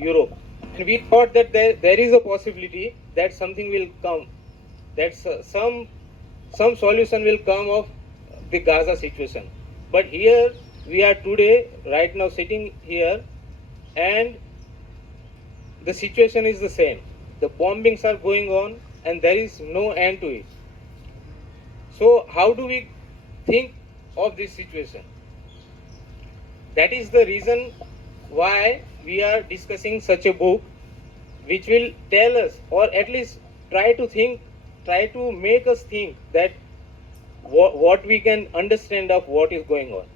Europe. And we thought that there is a possibility that something will come, that some solution will come of the Gaza situation. But here we are today, right now sitting here, and the situation is the same. The bombings are going on and there is no end to it. So how do we think of this situation? That is the reason why we are discussing such a book which will tell us, or at least try to make us think that what we can understand of what is going on.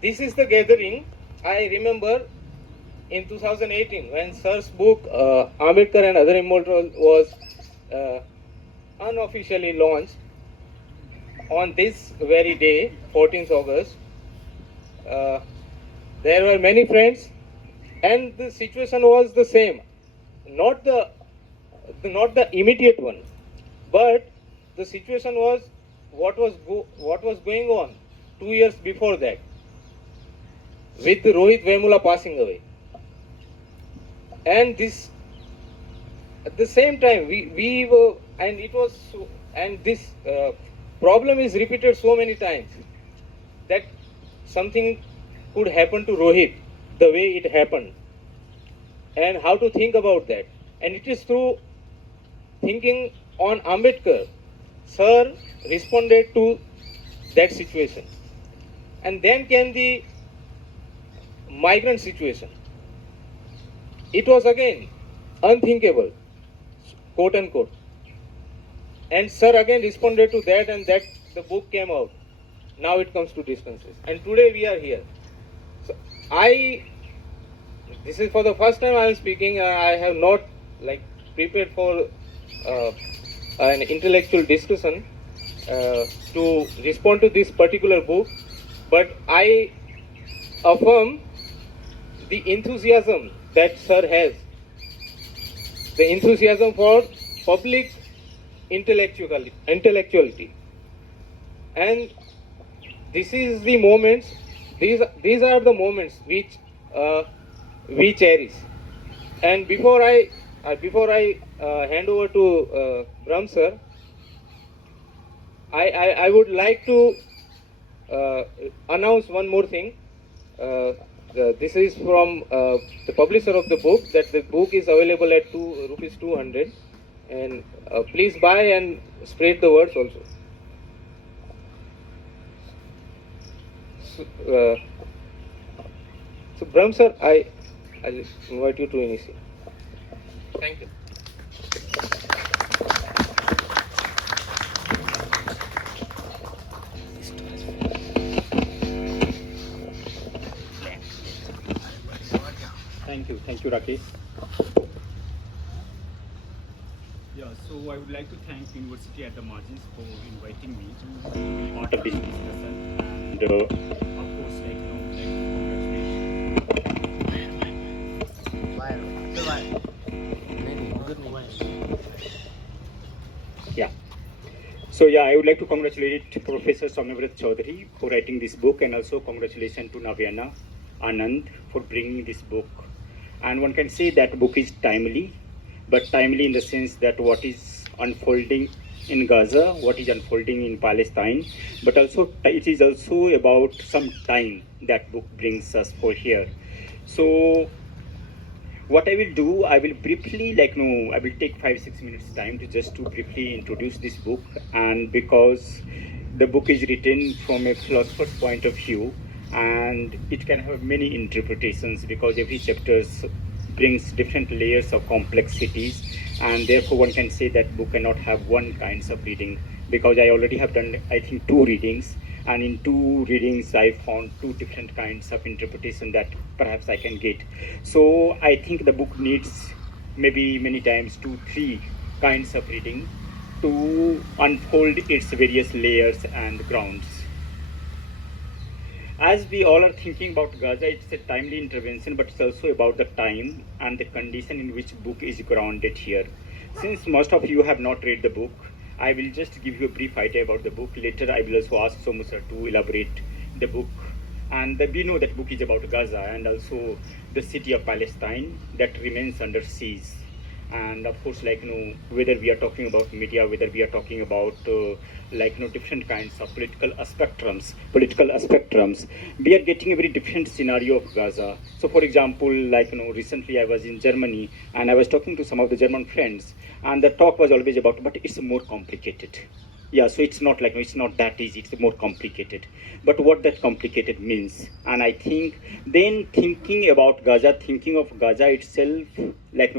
This is the gathering. I remember in 2018 when Sir's book Ambedkar and Other Immortals was unofficially launched. On this very day, 14th August, there were many friends, and the situation was the same. Not the immediate one, but the situation was what was going on 2 years before that, with Rohit Vemula passing away. And this, at the same time, we were, and it was, and this problem is repeated so many times that something could happen to Rohit the way it happened, and how to think about that. And it is through thinking on Ambedkar, Sir responded to that situation. And then came the migrant situation. It was again unthinkable, quote unquote. And Sir again responded to that, and that the book came out. Now it comes to distances. And today we are here. So this is for the first time I am speaking. I have not prepared for an intellectual discussion to respond to this particular book, but I affirm the enthusiasm that Sir has, the enthusiasm for public intellectuality, and this is the moments. These are the moments which we cherish. And before I hand over to Brahm Sir, I would like to announce one more thing. This is from the publisher of the book, that the book is available at rupees 200, and please buy and spread the words also. So Brahm Sir, I'll invite you to initiate. Thank you. Thank you, Rakesh. Yeah, so I would like to thank University at the Margins for inviting me to be part of this discussion, and of course, yeah. So yeah, I would like to congratulate Professor Soumyabrata Choudhury for writing this book, and also congratulations to Navyana Anand for bringing this book. And one can say that book is timely, but timely in the sense that what is unfolding in Gaza, what is unfolding in Palestine, but also it is also about some time that book brings us for here. So what I will do, I will briefly, I will take 5-6 minutes time to just to briefly introduce this book. And because the book is written from a philosopher's point of view, and it can have many interpretations, because every chapter brings different layers of complexities, and therefore one can say that book cannot have one kinds of reading, because I already have done, I think, 2 readings, and in 2 readings I found 2 different kinds of interpretation that perhaps I can get. So I think the book needs maybe many times 2-3 kinds of reading to unfold its various layers and grounds. As we all are thinking about Gaza, it's a timely intervention, but it's also about the time and the condition in which book is grounded here. Since most of you have not read the book, I will just give you a brief idea about the book. Later, I will also ask Somu sir to elaborate the book And we know that book is about Gaza and also the city of Palestine that remains under siege. And of course, whether we are talking about media, whether we are talking about different kinds of political spectrums, we are getting a very different scenario of Gaza. So for example, recently I was in Germany and I was talking to some of the German friends, and the talk was always about, but it's more complicated. Yeah, so it's not it's not that easy, it's more complicated. But what that complicated means, and I think then thinking about Gaza, thinking of Gaza itself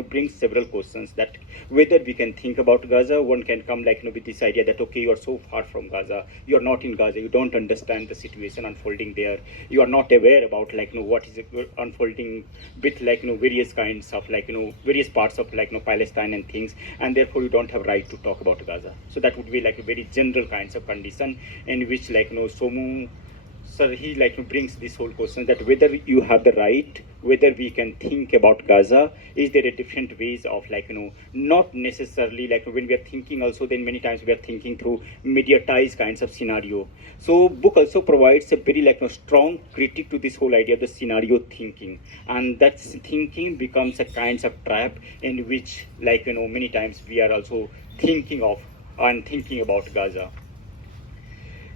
brings several questions, that whether we can think about Gaza. One can come with this idea that, okay, you are so far from Gaza, you are not in Gaza, you don't understand the situation unfolding there, you are not aware about what is unfolding with various kinds of various parts of Palestine and things, and therefore you don't have right to talk about Gaza. So that would be a very general kinds of condition in which Somu sir, he brings this whole question that whether you have the right, whether we can think about Gaza. Is there a different ways of not necessarily when we are thinking also, then many times we are thinking through mediatized kinds of scenario. So book also provides a very strong critique to this whole idea of the scenario thinking, and that thinking becomes a kinds of trap in which many times we are also thinking of and thinking about Gaza.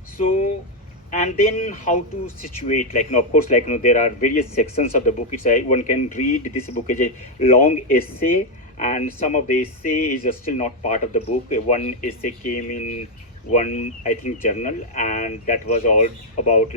So, and then how to situate, of course, there are various sections of the book. It's one can read this book as a long essay, and some of the essay is still not part of the book. One essay came in one, I think, journal, and that was all about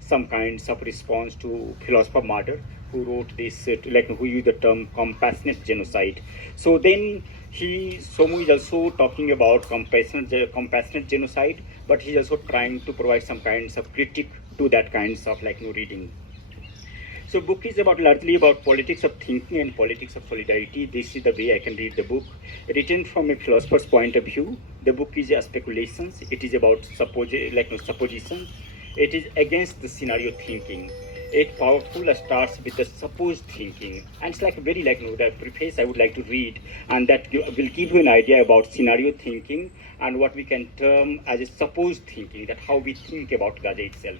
some kinds of response to philosopher Martyr, who wrote this who used the term compassionate genocide. So then Somu is also talking about compassionate genocide, but he's also trying to provide some kinds of critique to that kinds of reading. So book is largely about politics of thinking and politics of solidarity. This is the way I can read the book. Written from a philosopher's point of view, the book is a speculations. It is about suppositions. It is against the scenario thinking. It powerful starts with the supposed thinking, and it's very the preface I would like to read, and that will give you an idea about scenario thinking and what we can term as a supposed thinking, that how we think about Gaza itself.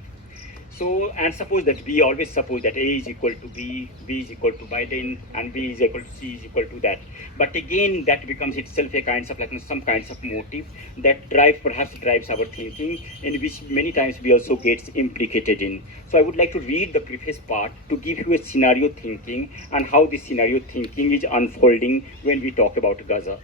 So, and suppose that we always suppose that A is equal to B is equal to Biden, and B is equal to C is equal to that. But again, that becomes itself a kinds of some kinds of motive that perhaps drives our thinking, in which many times we also gets implicated in. So I would like to read the preface part to give you a scenario thinking and how this scenario thinking is unfolding when we talk about Gaza.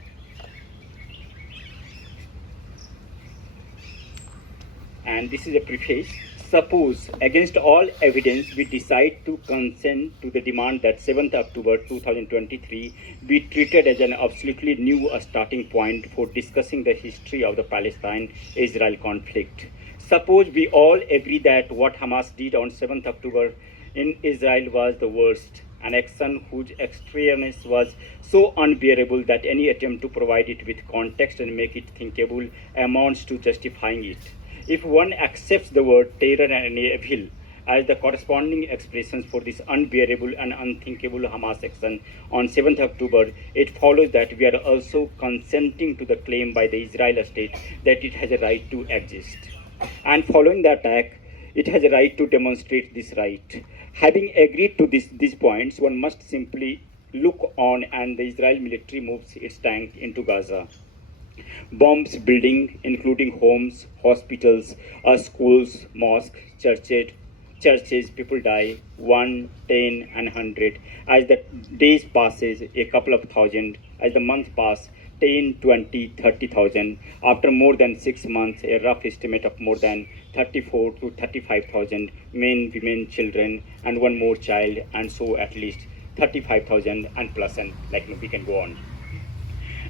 And this is a preface. Suppose, against all evidence, we decide to consent to the demand that 7th October 2023 be treated as an absolutely new starting point for discussing the history of the Palestine-Israel conflict. Suppose we all agree that what Hamas did on 7th October in Israel was the worst, an action whose extremeness was so unbearable that any attempt to provide it with context and make it thinkable amounts to justifying it. If one accepts the word terror and evil as the corresponding expressions for this unbearable and unthinkable Hamas action on 7th October, it follows that we are also consenting to the claim by the Israel state that it has a right to exist. And following the attack, it has a right to demonstrate this right. Having agreed to these points, one must simply look on and the Israel military moves its tank into Gaza. Bombs building, including homes, hospitals, schools, mosques, churches, people die, 1, 10, and 100. As the days passes, a couple of thousand. As the months pass, 10, 20, 30,000. After more than 6 months, a rough estimate of more than 34 to 35,000 men, women, children, and one more child, and so at least 35,000 and plus, and we can go on.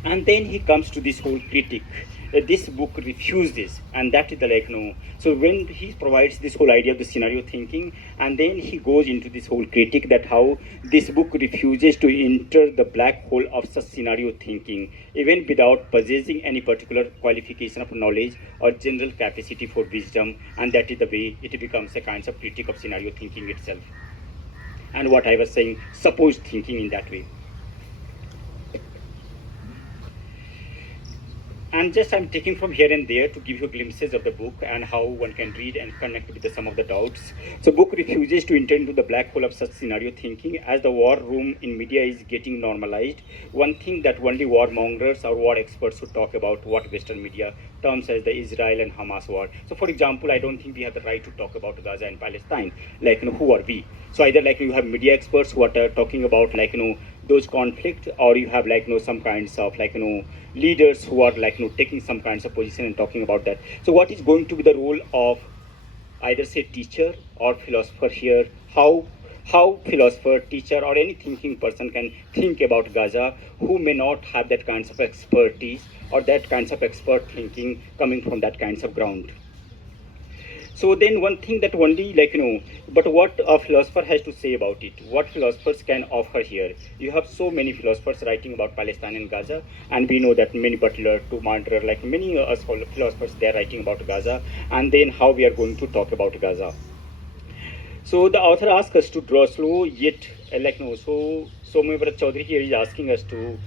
And then he comes to this whole critique. This book refuses, and that is the So when he provides this whole idea of the scenario thinking, and then he goes into this whole critique that how this book refuses to enter the black hole of such scenario thinking, even without possessing any particular qualification of knowledge or general capacity for wisdom, and that is the way it becomes a kind of critique of scenario thinking itself. And what I was saying, supposed thinking in that way. And just I'm taking from here and there to give you glimpses of the book and how one can read and connect with some of the doubts. So book refuses to enter into the black hole of such scenario thinking as the war room in media is getting normalized. One thing that only warmongers or war experts should talk about what Western media terms as the Israel and Hamas war. So for example, I don't think we have the right to talk about Gaza and Palestine. Who are we? So either you have media experts who are talking about those conflict, or you have some kinds of leaders who are taking some kinds of position and talking about that. So what is going to be the role of either say teacher or philosopher here? How philosopher, teacher, or any thinking person can think about Gaza who may not have that kinds of expertise or that kinds of expert thinking coming from that kinds of ground. So then one thing that only but what a philosopher has to say about it, what philosophers can offer here. You have so many philosophers writing about Palestine and Gaza, and we know that many Butler to Mandler, many us philosophers, they are writing about Gaza, and then how we are going to talk about Gaza. So the author asks us to draw slow yet so Soumyabrata Choudhury here is asking us to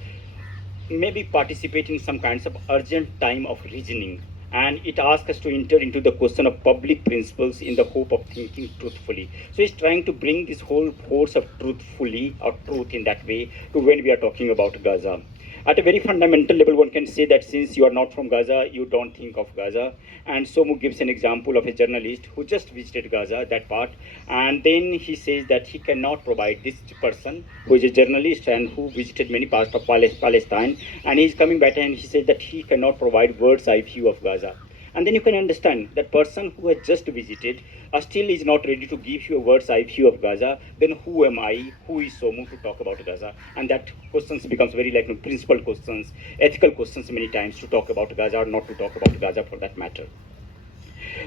maybe participate in some kinds of urgent time of reasoning, and it asks us to enter into the question of public principles in the hope of thinking truthfully. So he's trying to bring this whole force of truthfully or truth in that way to when we are talking about Gaza. At a very fundamental level, one can say that since you are not from Gaza, you don't think of Gaza. And Somu gives an example of a journalist who just visited Gaza, that part, and then he says that he cannot provide this person who is a journalist and who visited many parts of Palestine, and he's coming back and he says that he cannot provide bird's eye view of Gaza. And then you can understand that person who has just visited still is not ready to give you a bird's eye view of Gaza. Then who am I? Who is Somu to talk about Gaza? And that questions becomes very principal questions, ethical questions many times to talk about Gaza or not to talk about Gaza for that matter.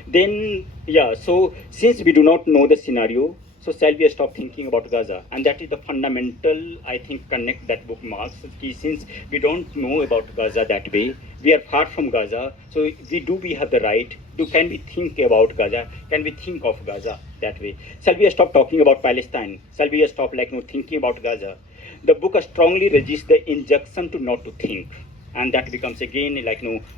Then so since we do not know the scenario, so shall we stop thinking about Gaza? And that is the fundamental, I think, connect that book marks. Since we don't know about Gaza that way, we are far from Gaza, so we have the right to, can we think about Gaza? Can we think of Gaza that way? Shall we stop talking about Palestine? Shall we stop thinking about Gaza? The book strongly resists the injunction to not to think. And that becomes again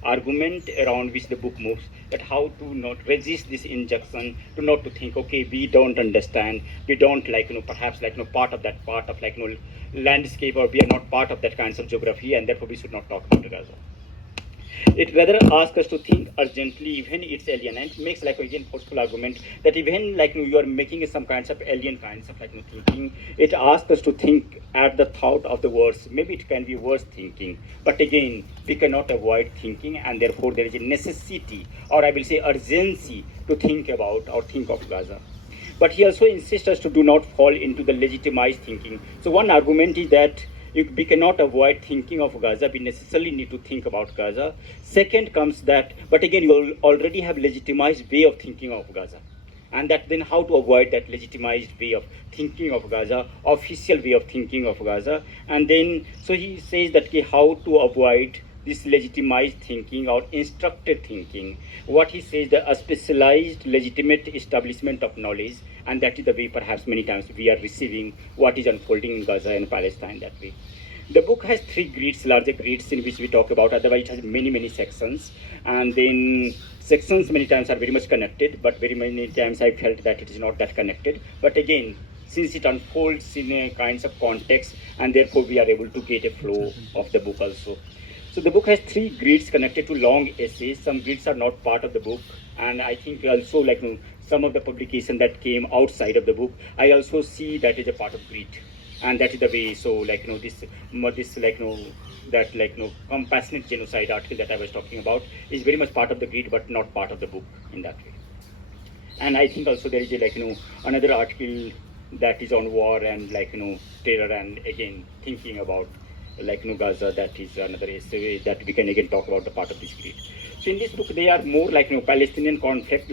argument around which the book moves, that how to not resist this injunction to not to think, okay, we don't understand, we don't perhaps part of that part of landscape, or we are not part of that kinds of geography, and therefore we should not talk about Gaza. It rather asks us to think urgently, even it's alien, and it makes again forceful argument that even you are making some kinds of alien kinds of thinking. It asks us to think at the thought of the words. Maybe it can be worse thinking, but again we cannot avoid thinking, and therefore there is a necessity, or I will say urgency, to think about or think of Gaza. But he also insists us to do not fall into the legitimized thinking. So one argument is that we cannot avoid thinking of Gaza. We necessarily need to think about Gaza. Second comes that, but again, you already have legitimized way of thinking of Gaza. And that then how to avoid that legitimized way of thinking of Gaza, official way of thinking of Gaza. And then, so he says that how to avoid this legitimized thinking or instructed thinking. What he says, a specialized legitimate establishment of knowledge, and that is the way perhaps many times we are receiving what is unfolding in Gaza and Palestine that way. The book has three grids, larger grids, in which we talk about. Otherwise, it has many sections, and then sections many times are very much connected, but very many times I felt that it is not that connected. But again, since it unfolds in a kinds of context, and therefore we are able to get a flow of the book also. So the book has three grids connected to long essays. Some grids are not part of the book, and I think also some of the publication that came outside of the book, I also see that is a part of grid, and that is the way. So that compassionate genocide article that I was talking about is very much part of the grid, but not part of the book in that way. And I think also there is a another article that is on war and terror, and again thinking about Gaza, that is another essay that we can again talk about the part of this grid. So in this book they are more Palestinian conflict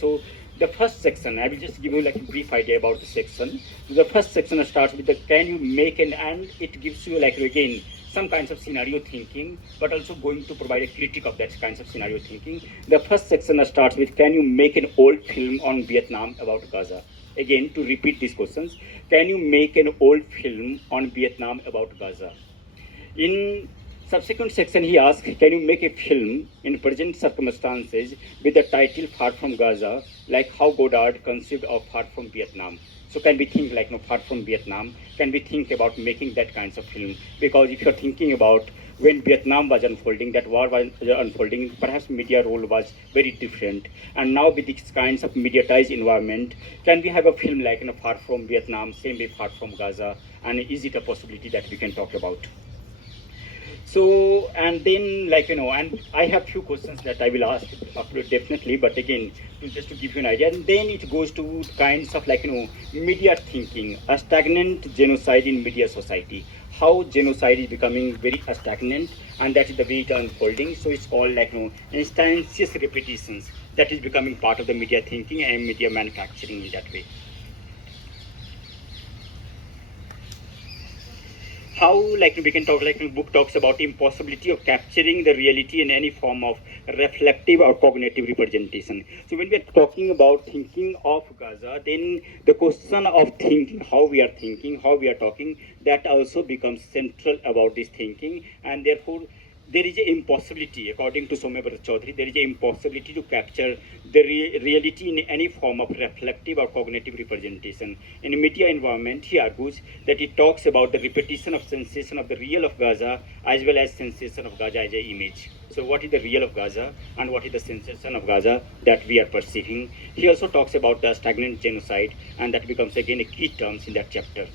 so the first section, I will just give you a brief idea about the section. The first section starts with the can you make and it gives you again some kinds of scenario thinking, but also going to provide a critique of that kinds of scenario thinking. The first section starts with can you make an old film on Vietnam about Gaza? Again, to repeat these questions, can you make an old film on Vietnam about Gaza? In Subsequent section he asked, can you make a film in present circumstances with the title Far from Gaza, like how Godard conceived of Far from Vietnam? So can we think like Far from Vietnam? Can we think about making that kinds of film? Because if you're thinking about when Vietnam was unfolding, that war was unfolding, perhaps media role was very different. And now with these kinds of mediatized environment, can we have a film like Far from Vietnam, same way Far from Gaza? And is it a possibility that we can talk about? So, and then and I have few questions that I will ask definitely, but again, just to give you an idea, and then it goes to kinds of media thinking, a stagnant genocide in media society, how genocide is becoming very stagnant, and that is the way it unfolding. So it's all instantaneous repetitions that is becoming part of the media thinking and media manufacturing in that way. How we can talk book talks about impossibility of capturing the reality in any form of reflective or cognitive representation. So when we are talking about thinking of Gaza, then the question of thinking, how we are talking, that also becomes central about this thinking, and therefore there is an impossibility, according to Soumyabrata Choudhury, there is an impossibility to capture the reality in any form of reflective or cognitive representation. In a media environment, he argues that it talks about the repetition of sensation of the real of Gaza as well as sensation of Gaza as an image. So what is the real of Gaza and what is the sensation of Gaza that we are perceiving? He also talks about the stagnant genocide, and that becomes again a key terms in that chapter.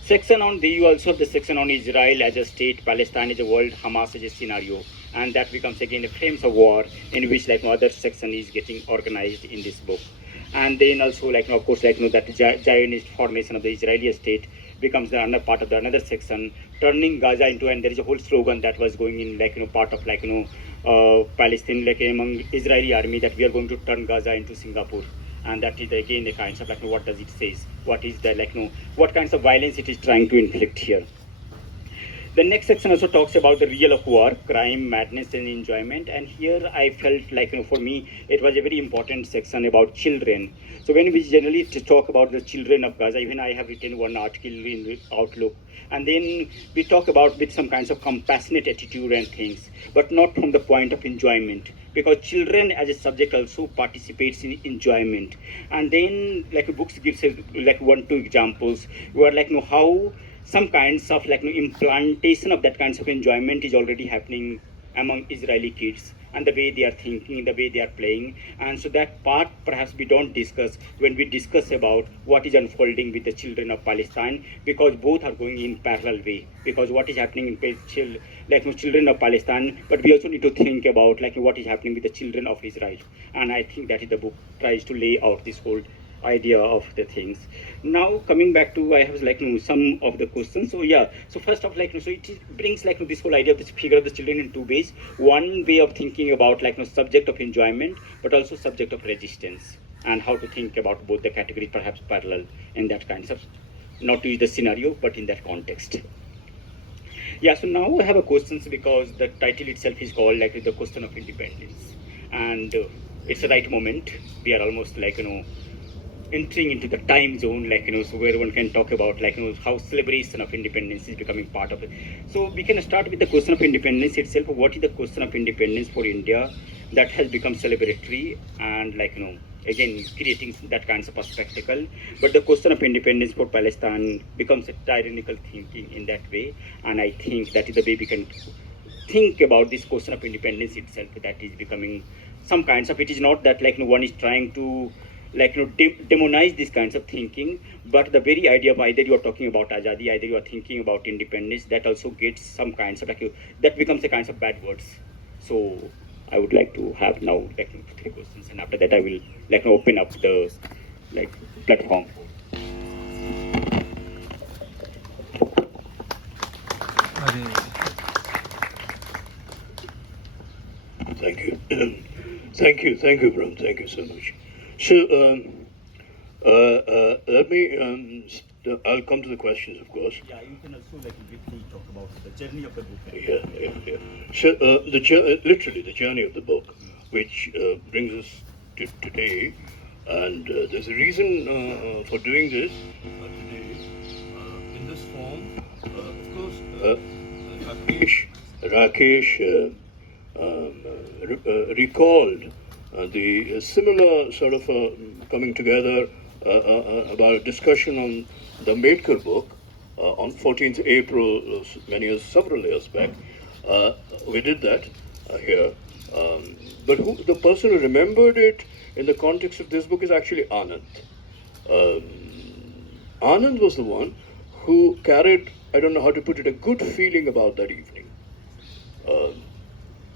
Section on the you also have the section on Israel as a state, Palestine as a world, Hamas as a scenario, and that becomes again a frames of war in which other section is getting organized in this book. And then also of course that Zionist formation of the Israeli state becomes the another part of the another section, turning Gaza into, and there is a whole slogan that was going in part of Palestine among Israeli army that we are going to turn Gaza into Singapore. And that is again the kinds of what does it says, what is the what kinds of violence it is trying to inflict here. The next section also talks about the real of war, crime, madness, and enjoyment. And here I felt for me, it was a very important section about children. So when we generally talk about the children of Gaza, even I have written one article in Outlook, and then we talk about with some kinds of compassionate attitude and things, but not from the point of enjoyment, because children as a subject also participates in enjoyment. And then books gives one two examples where how some kinds of implantation of that kinds of enjoyment is already happening among Israeli kids, and the way they are thinking, the way they are playing. And so that part perhaps we don't discuss when we discuss about what is unfolding with the children of Palestine, because both are going in parallel way. Because what is happening in children of Palestine, but we also need to think about what is happening with the children of Israel. And I think that is the book tries to lay out this whole idea of the things. Now coming back to, I have some of the questions. So yeah, so first of so it brings this whole idea of this figure of the children in two ways. One way of thinking about subject of enjoyment, but also subject of resistance, and how to think about both the categories perhaps parallel in that kind of, not to use the scenario but in that context. Yeah, so now I have a questions because the title itself is called the question of independence, and it's the right moment. We are almost entering into the time zone, so where one can talk about how celebration of independence is becoming part of it. So we can start with the question of independence itself. What is the question of independence for India that has become celebratory and again creating that kinds of a spectacle? But the question of independence for Palestine becomes a tyrannical thinking in that way, and I think that is the way we can think about this question of independence itself, that is becoming some kinds of, it is not that one is trying to demonize these kinds of thinking, but the very idea of either you are talking about azadi, either you are thinking about independence, that also gets some kinds of that becomes a kinds of bad words. So I would like to have now three questions, and after that I will open up the platform. Thank you. Thank you, Brahm. Thank you so much. So, let me, I'll come to the questions, of course. Yeah, you can also briefly talk about the journey of the book. Yeah. So, literally the journey of the book, which brings us to today, and there's a reason for doing this today in this form. Of course, Rakesh Rakesh recalled the similar sort of coming together about a discussion on the Ambedkar book on 14th April, several years back. We did that here. But the person who remembered it in the context of this book is actually Anand. Anand was the one who carried, I don't know how to put it, a good feeling about that evening,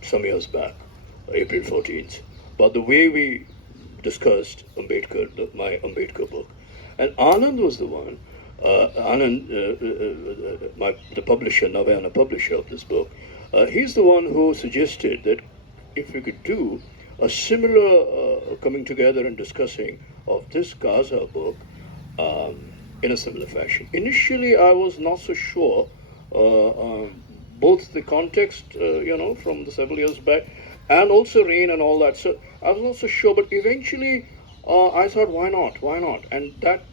some years back, April 14th, about the way we discussed Ambedkar, my Ambedkar book. And Anand was the one, the publisher, Navayana publisher of this book, he's the one who suggested that if we could do a similar coming together and discussing of this Gaza book in a similar fashion. Initially, I was not so sure, both the context, from the several years back, and also rain and all that. So I was not so sure, but eventually I thought, why not? And that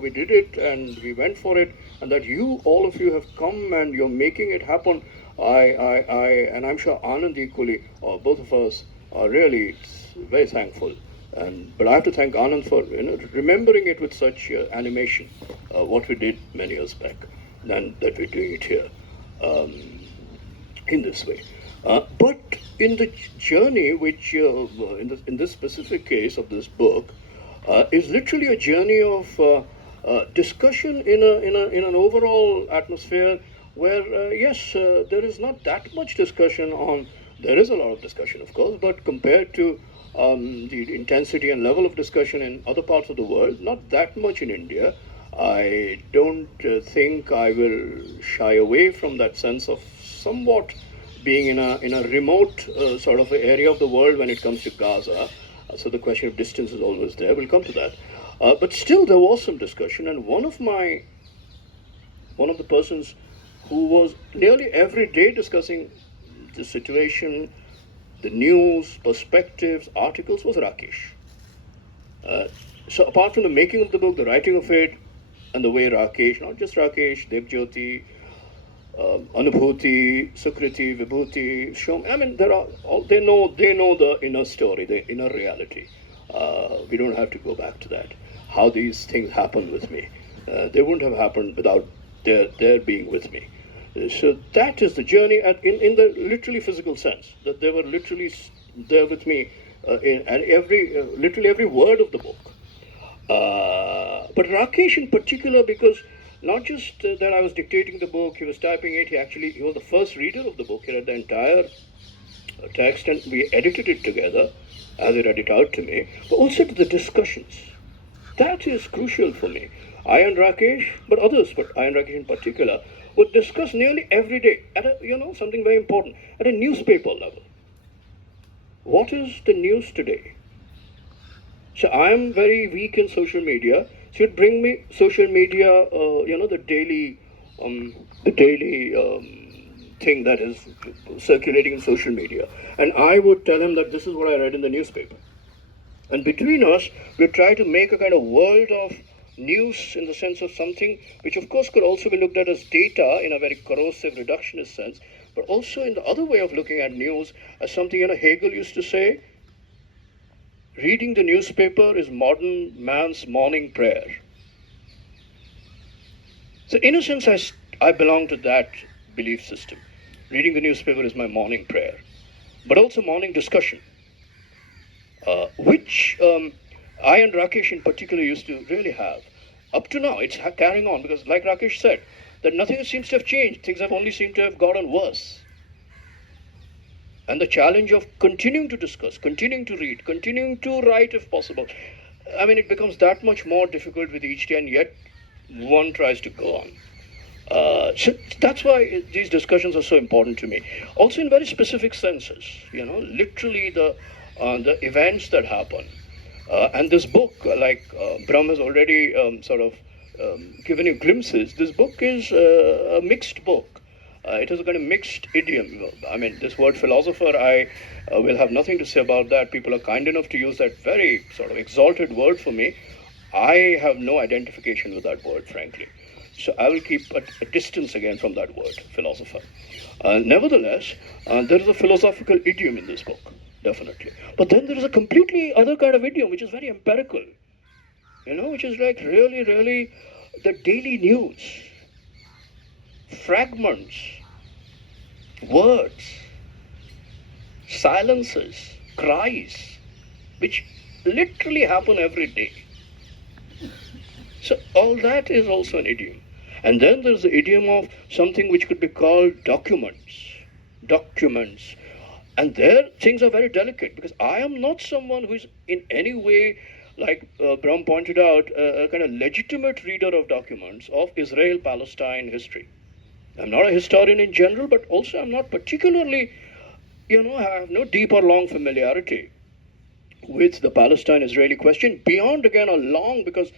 we did it, and we went for it, and that all of you have come and you're making it happen. And I'm sure Anand equally, both of us are really very thankful. But I have to thank Anand for remembering it with such animation, what we did many years back, and that we're doing it here in this way. But in the journey, which in this specific case of this book, is literally a journey of discussion in an overall atmosphere where yes, there is not that much discussion on. There is a lot of discussion, of course, but compared to the intensity and level of discussion in other parts of the world, not that much in India. I don't think I will shy away from that sense of somewhat being in a remote sort of area of the world when it comes to Gaza. So the question of distance is always there. We'll come to that. But still, there was some discussion, and one of the persons who was nearly every day discussing the situation, the news, perspectives, articles, was Rakesh. So apart from the making of the book, the writing of it, and the way Rakesh, not just Rakesh, Devjyoti, Anubhuti, Sukriti, Vibhuti, Shom, I mean, they know the inner story, the inner reality. We don't have to go back to that. How these things happen with me. They wouldn't have happened without their being with me. So that is the journey in the literally physical sense, that they were literally there with me and literally every word of the book. But Rakesh in particular, because not just that I was dictating the book, he was typing it, he was the first reader of the book. He read the entire text and we edited it together as he read it out to me, but also to the discussions. That is crucial for me. I and Rakesh, but others, but I and Rakesh in particular, would discuss nearly every day at something very important, at a newspaper level. What is the news today? So I am very weak in social media. So it bring me social media, the daily thing that is circulating in social media. And I would tell him that this is what I read in the newspaper. And between us, we try to make a kind of world of news in the sense of something which of course could also be looked at as data in a very corrosive reductionist sense, but also in the other way of looking at news as something, Hegel used to say, reading the newspaper is modern man's morning prayer. So in a sense, I belong to that belief system. Reading the newspaper is my morning prayer, but also morning discussion, which I and Rakesh in particular used to really have. Up to now, it's carrying on, because like Rakesh said, that nothing seems to have changed. Things have only seemed to have gotten worse. And the challenge of continuing to discuss, continuing to read, continuing to write if possible, I mean, it becomes that much more difficult with each day, and yet one tries to go on. So that's why these discussions are so important to me. Also in very specific senses, literally the events that happen. And this book, like Brahma has already given you glimpses, this book is a mixed book. It is a kind of mixed idiom. I mean, this word philosopher, I will have nothing to say about that. People are kind enough to use that very sort of exalted word for me. I have no identification with that word, frankly. So I will keep a distance again from that word, philosopher. Nevertheless, there is a philosophical idiom in this book, definitely. But then there is a completely other kind of idiom, which is very empirical, which is like really, really the daily news, fragments, words, silences, cries, which literally happen every day. So all that is also an idiom. And then there's the idiom of something which could be called documents. And there things are very delicate, because I am not someone who is in any way, like Brahm pointed out, a kind of legitimate reader of documents of Israel-Palestine history. I'm not a historian in general, but also I'm not particularly, I have no deep or long familiarity with the Palestine-Israeli question, beyond, again, a long, because,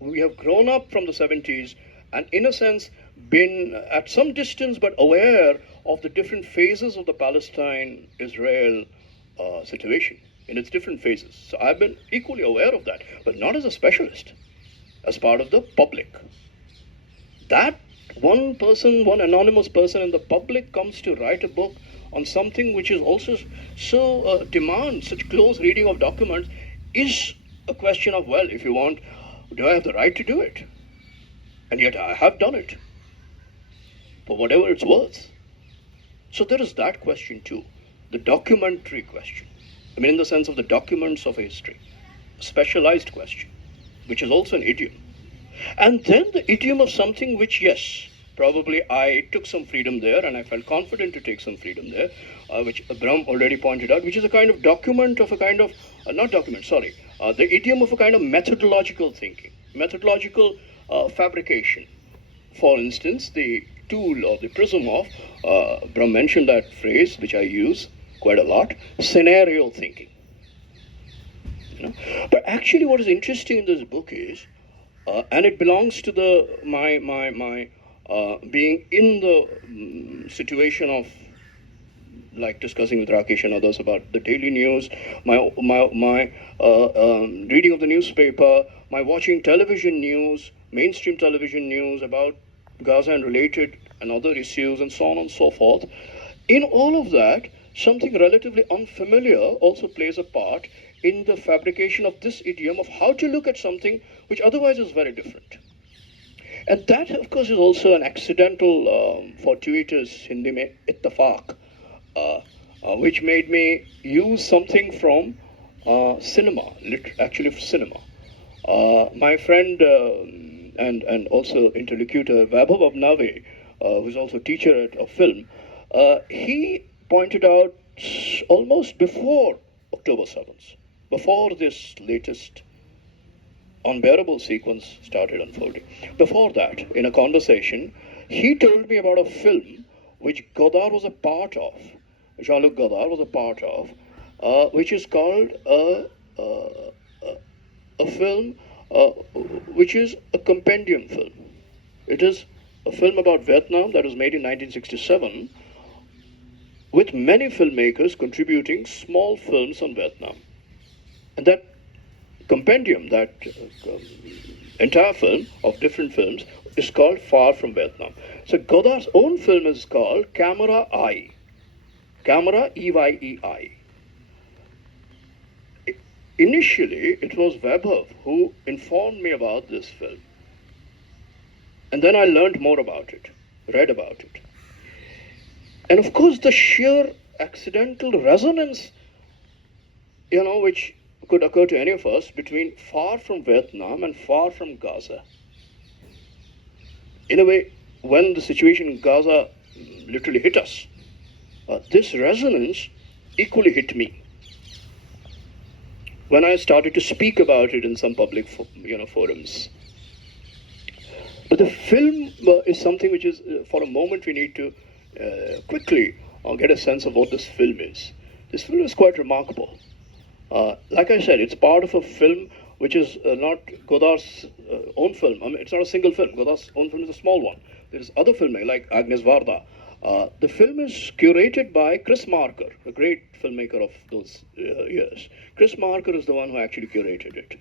we have grown up from the 70s and, in a sense, been at some distance but aware of the different phases of the Palestine-Israel situation in its different phases. So I've been equally aware of that, but not as a specialist, as part of the public. That one person, one anonymous person in the public comes to write a book on something which is also so demands such close reading of documents, is a question of, well, if you want, do I have the right to do it? And yet I have done it, for whatever it's worth. So there is that question too, the documentary question. I mean, in the sense of the documents of history, a specialized question, which is also an idiom. And then the idiom of something which, yes, probably I took some freedom there, and I felt confident to take some freedom there, which Brahm already pointed out, which is a kind of document of a kind of, the idiom of a kind of methodological thinking, methodological fabrication. For instance, the tool or the prism of, Brahm mentioned that phrase, which I use quite a lot, scenario thinking. But actually what is interesting in this book is, and it belongs to the my being in the situation of, like, discussing with Rakesh and others about the daily news, my reading of the newspaper, my watching television news, mainstream television news about Gaza and related and other issues, and so on and so forth. In all of that, something relatively unfamiliar also plays a part in the fabrication of this idiom of how to look at something which otherwise is very different. And that, of course, is also an accidental, fortuitous Hindi mein ittafaq, which made me use something from cinema, actually cinema. My friend and also interlocutor Vaibhav Abnave, who's also teacher of film, he pointed out almost before October 7th, before this latest unbearable sequence started unfolding. Before that, in a conversation, he told me about a film which Godard was a part of, Jean-Luc Godard was a part of, which is called a film which is a compendium film. It is a film about Vietnam that was made in 1967, with many filmmakers contributing small films on Vietnam. And that compendium, that entire film of different films, is called Far from Vietnam. So Godard's own film is called Camera Eye. Camera, E-Y-E-I. Initially, it was Vaibhav who informed me about this film. And then I learned more about it, read about it. And of course, the sheer accidental resonance, which could occur to any of us between Far from Vietnam and Far from Gaza. In a way, when the situation in Gaza literally hit us, this resonance equally hit me. When I started to speak about it in some public, forums. But the film is something which is, for a moment, we need to quickly get a sense of what this film is. This film is quite remarkable. Like I said, it's part of a film which is not Godard's own film. I mean, it's not a single film. Godard's own film is a small one. There's other filmmakers like Agnes Varda. The film is curated by Chris Marker, a great filmmaker of those years. Chris Marker is the one who actually curated it.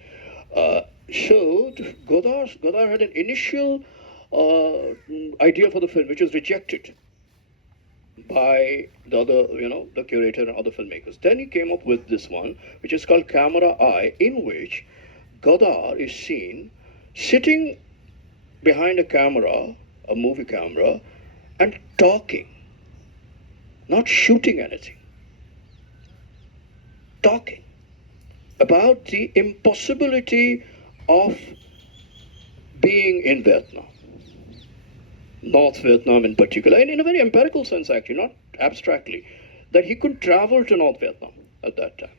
So Godard had an initial idea for the film, which was rejected by the other, the curator and other filmmakers. Then he came up with this one, which is called Camera Eye, in which Godard is seen sitting behind a camera, a movie camera, and talking, not shooting anything, talking about the impossibility of being in Vietnam, North Vietnam in particular, and in a very empirical sense actually, not abstractly, that he could travel to North Vietnam at that time.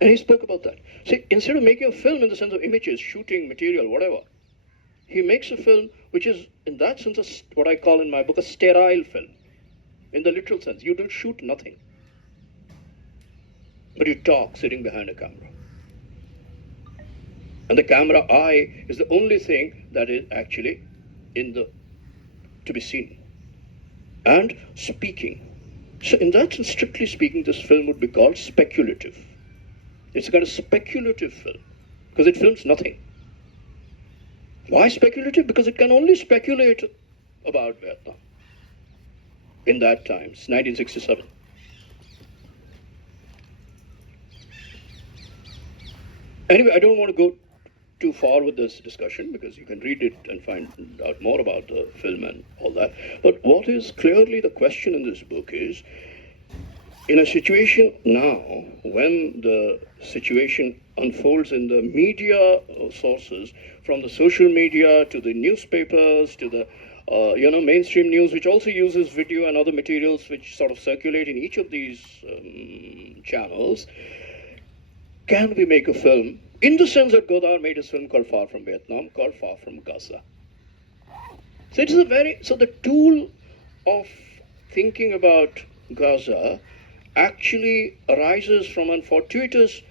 And he spoke about that. See, instead of making a film in the sense of images, shooting, material, whatever, he makes a film which is, in that sense, what I call in my book a sterile film. In the literal sense, you don't shoot nothing, but you talk sitting behind a camera. And the camera eye is the only thing that is actually to be seen. And speaking. So in that sense, strictly speaking, this film would be called speculative. It's a kind of speculative film, because it films nothing. Why speculative? Because it can only speculate about Vietnam in that time, 1967. Anyway, I don't want to go too far with this discussion, because you can read it and find out more about the film and all that. But what is clearly the question in this book is, in a situation now, when the situation unfolds in the media sources, from the social media to the newspapers to the mainstream news, which also uses video and other materials which sort of circulate in each of these channels, can we make a film in the sense that Godard made his film called Far From Vietnam, called Far From Gaza? So it is so the tool of thinking about Gaza actually arises from a fortuitous,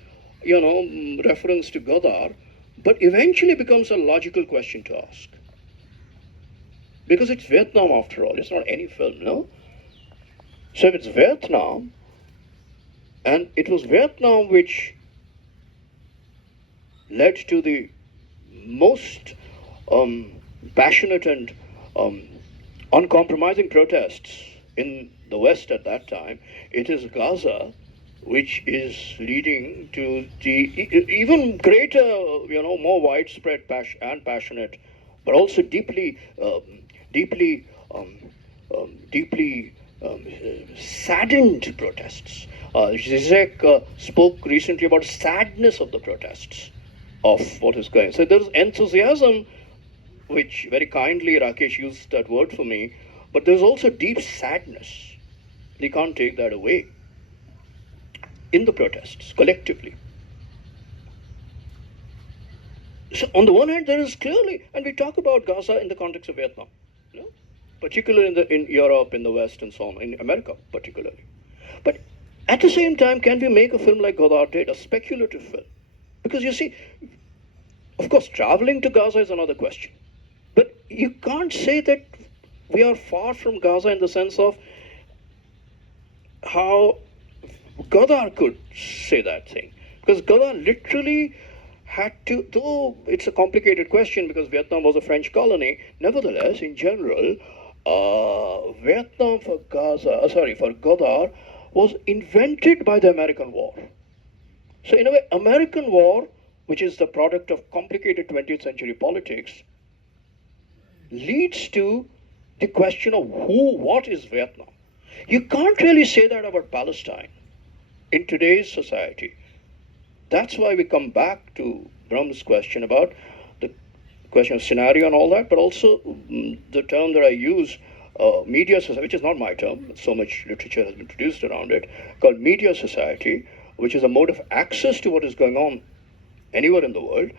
reference to Godard, but eventually becomes a logical question to ask. Because it's Vietnam after all, it's not any film, no? So if it's Vietnam, and it was Vietnam which led to the most passionate and uncompromising protests in the West at that time, it is Gaza which is leading to the even greater, more widespread and passionate, but also deeply saddened protests. Zizek spoke recently about sadness of the protests of what is going. So there's enthusiasm, which very kindly Rakesh used that word for me, but there's also deep sadness. We can't take that away in the protests, collectively. So on the one hand, there is clearly, and we talk about Gaza in the context of Vietnam, particularly in Europe, in the West, and so on, in America particularly. But at the same time, can we make a film like Godard did, a speculative film? Because you see, of course, traveling to Gaza is another question. But you can't say that we are far from Gaza in the sense of how Godard could say that thing. Because Godard literally had to, though it's a complicated question because Vietnam was a French colony, nevertheless, in general, Vietnam for Godard was invented by the American War. So in a way, American War, which is the product of complicated 20th century politics, leads to the question of what is Vietnam? You can't really say that about Palestine in today's society. That's why we come back to Brahma's question about the question of scenario and all that, but also the term that I use, media society, which is not my term, so much literature has been produced around it, called media society, which is a mode of access to what is going on anywhere in the world,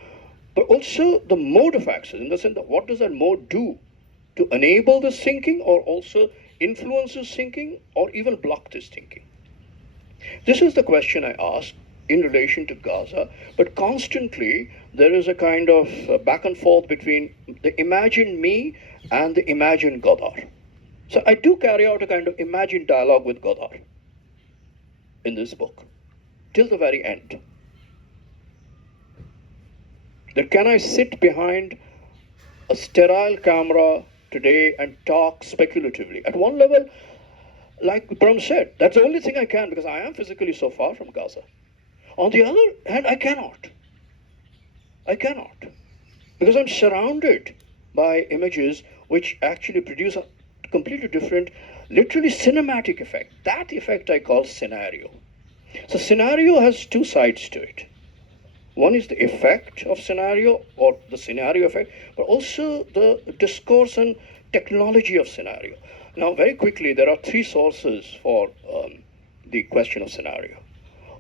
but also the mode of access, in the sense that what does that mode do to enable this thinking, or also influence this thinking, or even block this thinking? This is the question I ask in relation to Gaza, but constantly there is a kind of back and forth between the imagined me and the imagined Godard. So I do carry out a kind of imagined dialogue with Godard in this book, till the very end. That can I sit behind a sterile camera today and talk speculatively? At one level, like Brahm said, that's the only thing I can because I am physically so far from Gaza. On the other hand, I cannot. I cannot. Because I'm surrounded by images which actually produce a completely different, literally cinematic effect. That effect I call scenario. So scenario has two sides to it. One is the effect of scenario or the scenario effect, but also the discourse and technology of scenario. Now, very quickly, there are three sources for the question of scenario.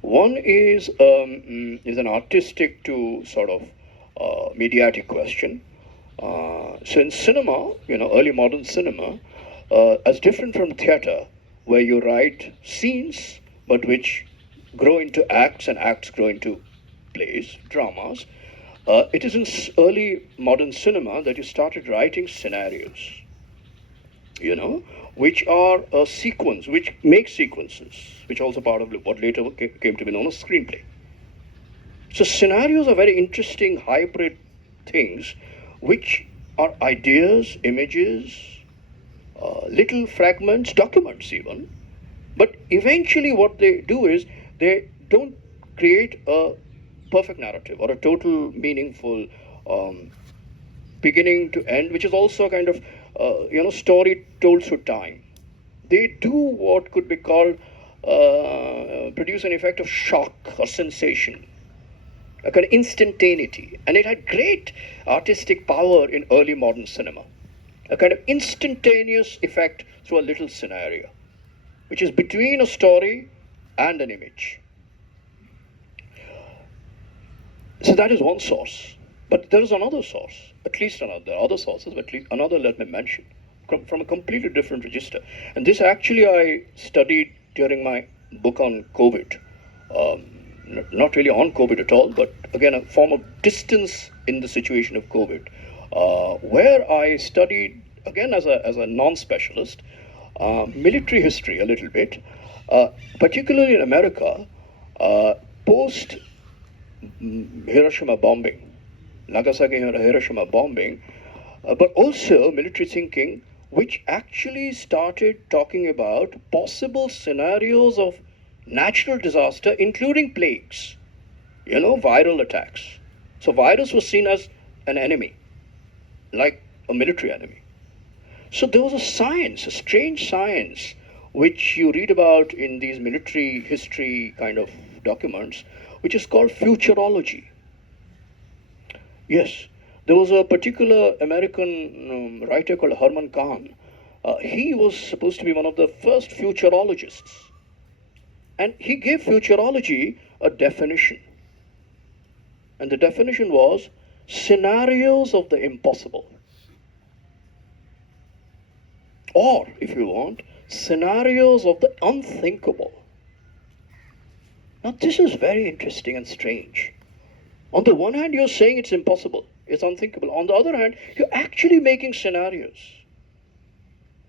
One is an artistic to sort of mediatic question. So in cinema, early modern cinema, as different from theater, where you write scenes, but which grow into acts and acts grow into plays, dramas. It is in early modern cinema that you started writing scenarios, which are a sequence, which make sequences, which are also part of what later came to be known as screenplay. So scenarios are very interesting hybrid things, which are ideas, images, little fragments, documents even. But eventually what they do is they don't create a perfect narrative or a total meaningful beginning to end, which is also a kind of story told through time. They do what could be called produce an effect of shock or sensation, a kind of instantaneity, and it had great artistic power in early modern cinema. A kind of instantaneous effect through a little scenario, which is between a story and an image. So that is one source. But there is another source, at least another. There are other sources, but at least another let me mention, from a completely different register. And this actually I studied during my book on COVID. Not really on COVID at all, but again, a form of distance in the situation of COVID, where I studied, again, as a non-specialist, military history a little bit, particularly in America, post Hiroshima bombing, Nagasaki and Hiroshima bombing, but also military thinking, which actually started talking about possible scenarios of natural disaster, including plagues, viral attacks. So virus was seen as an enemy, like a military enemy. So there was a science, a strange science, which you read about in these military history kind of documents, which is called futurology. Yes, there was a particular American writer called Herman Kahn. He was supposed to be one of the first futurologists. And he gave futurology a definition. And the definition was scenarios of the impossible. Or, if you want, scenarios of the unthinkable. Now, this is very interesting and strange. On the one hand, you're saying it's impossible, it's unthinkable. On the other hand, you're actually making scenarios,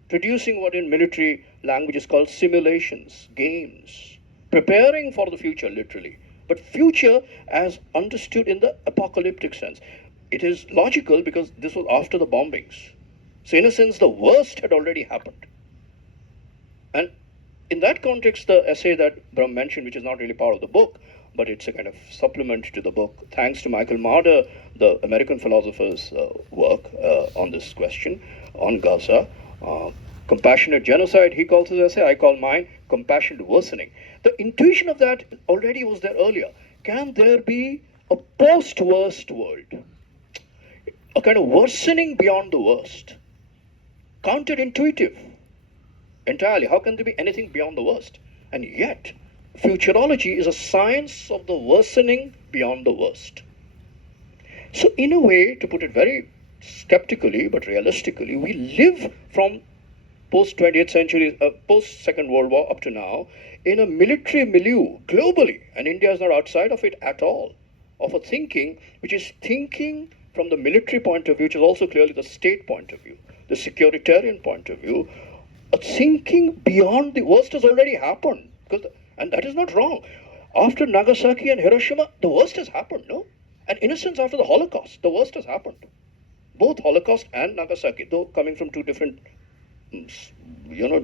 producing what in military language is called simulations, games, preparing for the future, literally. But future as understood in the apocalyptic sense. It is logical because this was after the bombings. So in a sense, the worst had already happened. And in that context, the essay that Brahm mentioned, which is not really part of the book, but it's a kind of supplement to the book, thanks to Michael Marder, the American philosopher's work on this question, on Gaza. Compassionate genocide, he calls his essay, I call mine compassionate worsening. The intuition of that already was there earlier. Can there be a post-worst world? A kind of worsening beyond the worst? Counterintuitive entirely. How can there be anything beyond the worst? And yet, futurology is a science of the worsening beyond the worst. So in a way, to put it very skeptically but realistically, we live from post-20th century, post-Second World War up to now, in a military milieu globally, and India is not outside of it at all, of a thinking which is thinking from the military point of view, which is also clearly the state point of view, the securitarian point of view, a thinking beyond the worst has already happened. And that is not wrong. After Nagasaki and Hiroshima, the worst has happened, no? And in a sense, after the Holocaust, the worst has happened. Both Holocaust and Nagasaki, though coming from two different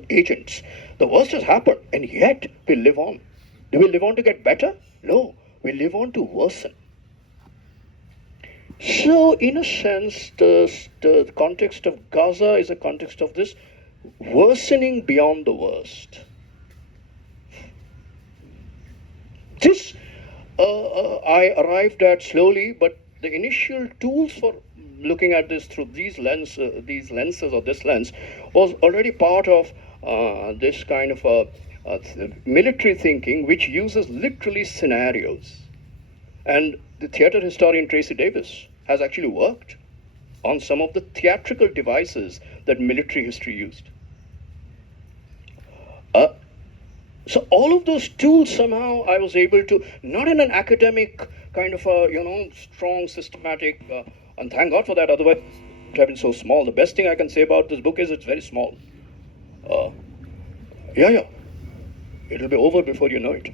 agents. The worst has happened, and yet we live on. Do we live on to get better? No, we live on to worsen. So, in a sense, the context of Gaza is a context of this worsening beyond the worst. This I arrived at slowly, but the initial tools for looking at this through these lenses or this lens was already part of this kind of military thinking, which uses literally scenarios. And the theater historian Tracy Davis has actually worked on some of the theatrical devices that military history used. So all of those tools somehow I was able to, not in an academic kind of strong, systematic, and thank God for that, otherwise it would have been so small. The best thing I can say about this book is it's very small. Yeah, it'll be over before you know it.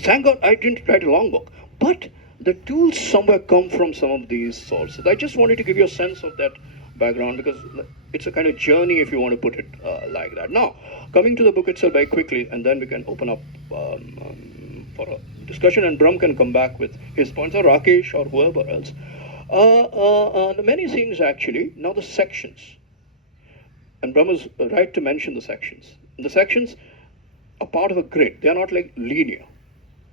Thank God I didn't write a long book, but the tools somewhere come from some of these sources. I just wanted to give you a sense of that background because it's a kind of journey, if you want to put it like that. Now, coming to the book itself very quickly, and then we can open up for a discussion, and Brahm can come back with his points, or Rakesh, or whoever else. Many things actually. Now the sections, and Brahm is right to mention the sections. The sections are part of a grid. They are not like linear.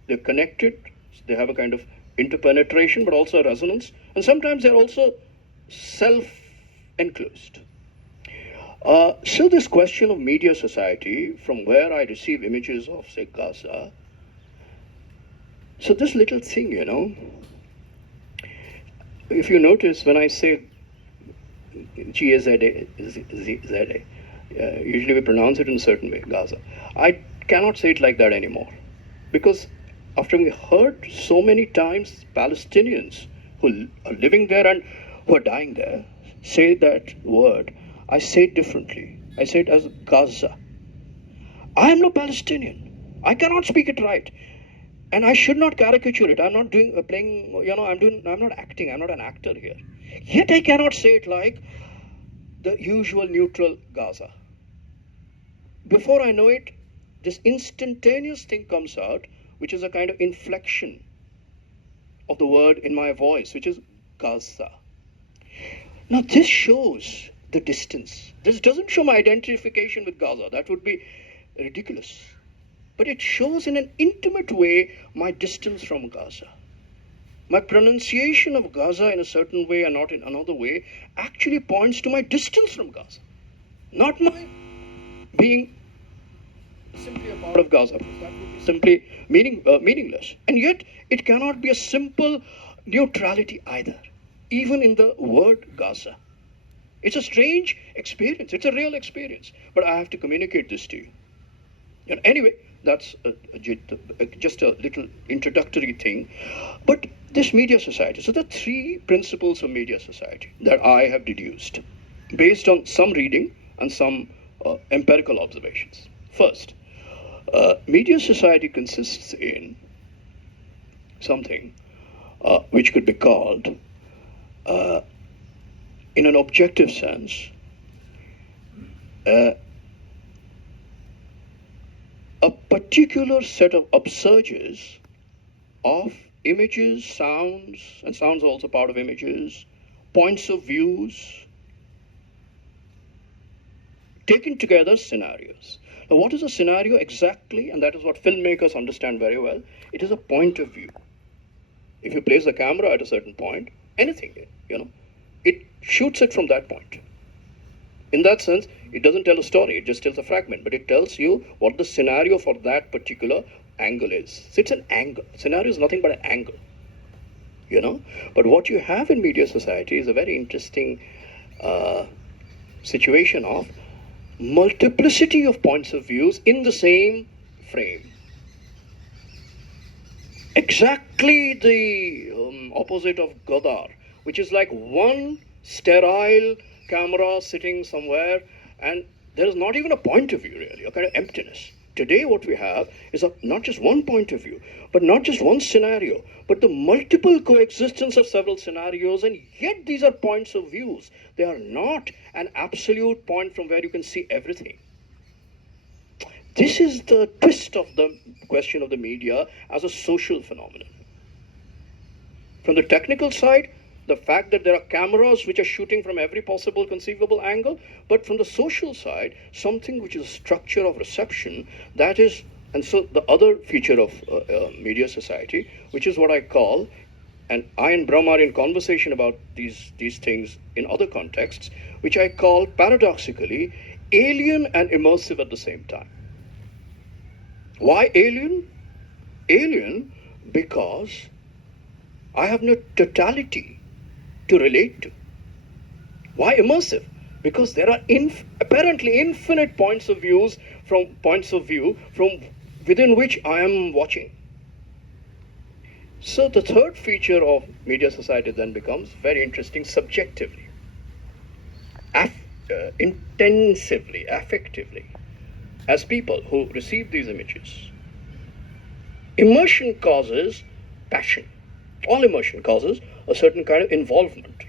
They're connected. They have a kind of interpenetration, but also a resonance, and sometimes they're also self-enclosed. So this question of media society, from where I receive images of, say, Gaza, so this little thing, if you notice when I say G-A-Z-A, Z-A, usually we pronounce it in a certain way, Gaza. I cannot say it like that anymore, because after we heard so many times Palestinians who are living there and who are dying there say that word, I say it differently. I say it as Gaza. I am no Palestinian. I cannot speak it right, and I should not caricature it. I'm not doing playing. I'm not acting. I'm not an actor here. Yet I cannot say it like the usual neutral Gaza. Before I know it, this instantaneous thing comes out, which is a kind of inflection of the word in my voice, which is Gaza. Now this shows the distance. This doesn't show my identification with Gaza. That would be ridiculous. But it shows in an intimate way my distance from Gaza. My pronunciation of Gaza in a certain way and not in another way actually points to my distance from Gaza, not my being simply a part of Gaza. That would be simply meaningless. And yet it cannot be a simple neutrality either, even in the word Gaza. It's a strange experience. It's a real experience. But I have to communicate this to you. Anyway, that's just a little introductory thing. But this media society, so the three principles of media society that I have deduced based on some reading and some empirical observations. First, media society consists in something which could be called, in an objective sense, a particular set of upsurges of images, sounds, and sounds are also part of images, points of views, taken together scenarios. Now, what is a scenario exactly? And that is what filmmakers understand very well. It is a point of view. If you place the camera at a certain point, anything, it shoots it from that point. In that sense, it doesn't tell a story, it just tells a fragment, but it tells you what the scenario for that particular angle is. So it's an angle. Scenario is nothing but an angle, But what you have in media society is a very interesting situation of multiplicity of points of views in the same frame. Exactly the opposite of Godar, which is like one sterile camera sitting somewhere, and there is not even a point of view really, a kind of emptiness. Today, what we have is not just one point of view, but not just one scenario, but the multiple coexistence of several scenarios, and yet these are points of views. They are not an absolute point from where you can see everything. This is the twist of the question of the media as a social phenomenon. From the technical side, the fact that there are cameras which are shooting from every possible conceivable angle, but from the social side, something which is a structure of reception that is, and so the other feature of media society, which is what I call, and I and Brahma are in conversation about these things in other contexts, which I call paradoxically alien and immersive at the same time. Why alien? Alien because I have no totality to relate to. Why immersive? Because there are apparently infinite points of view from within which I am watching. So the third feature of media society then becomes very interesting subjectively, intensively, affectively, as people who receive these images. Immersion causes passion. All immersion causes a certain kind of involvement,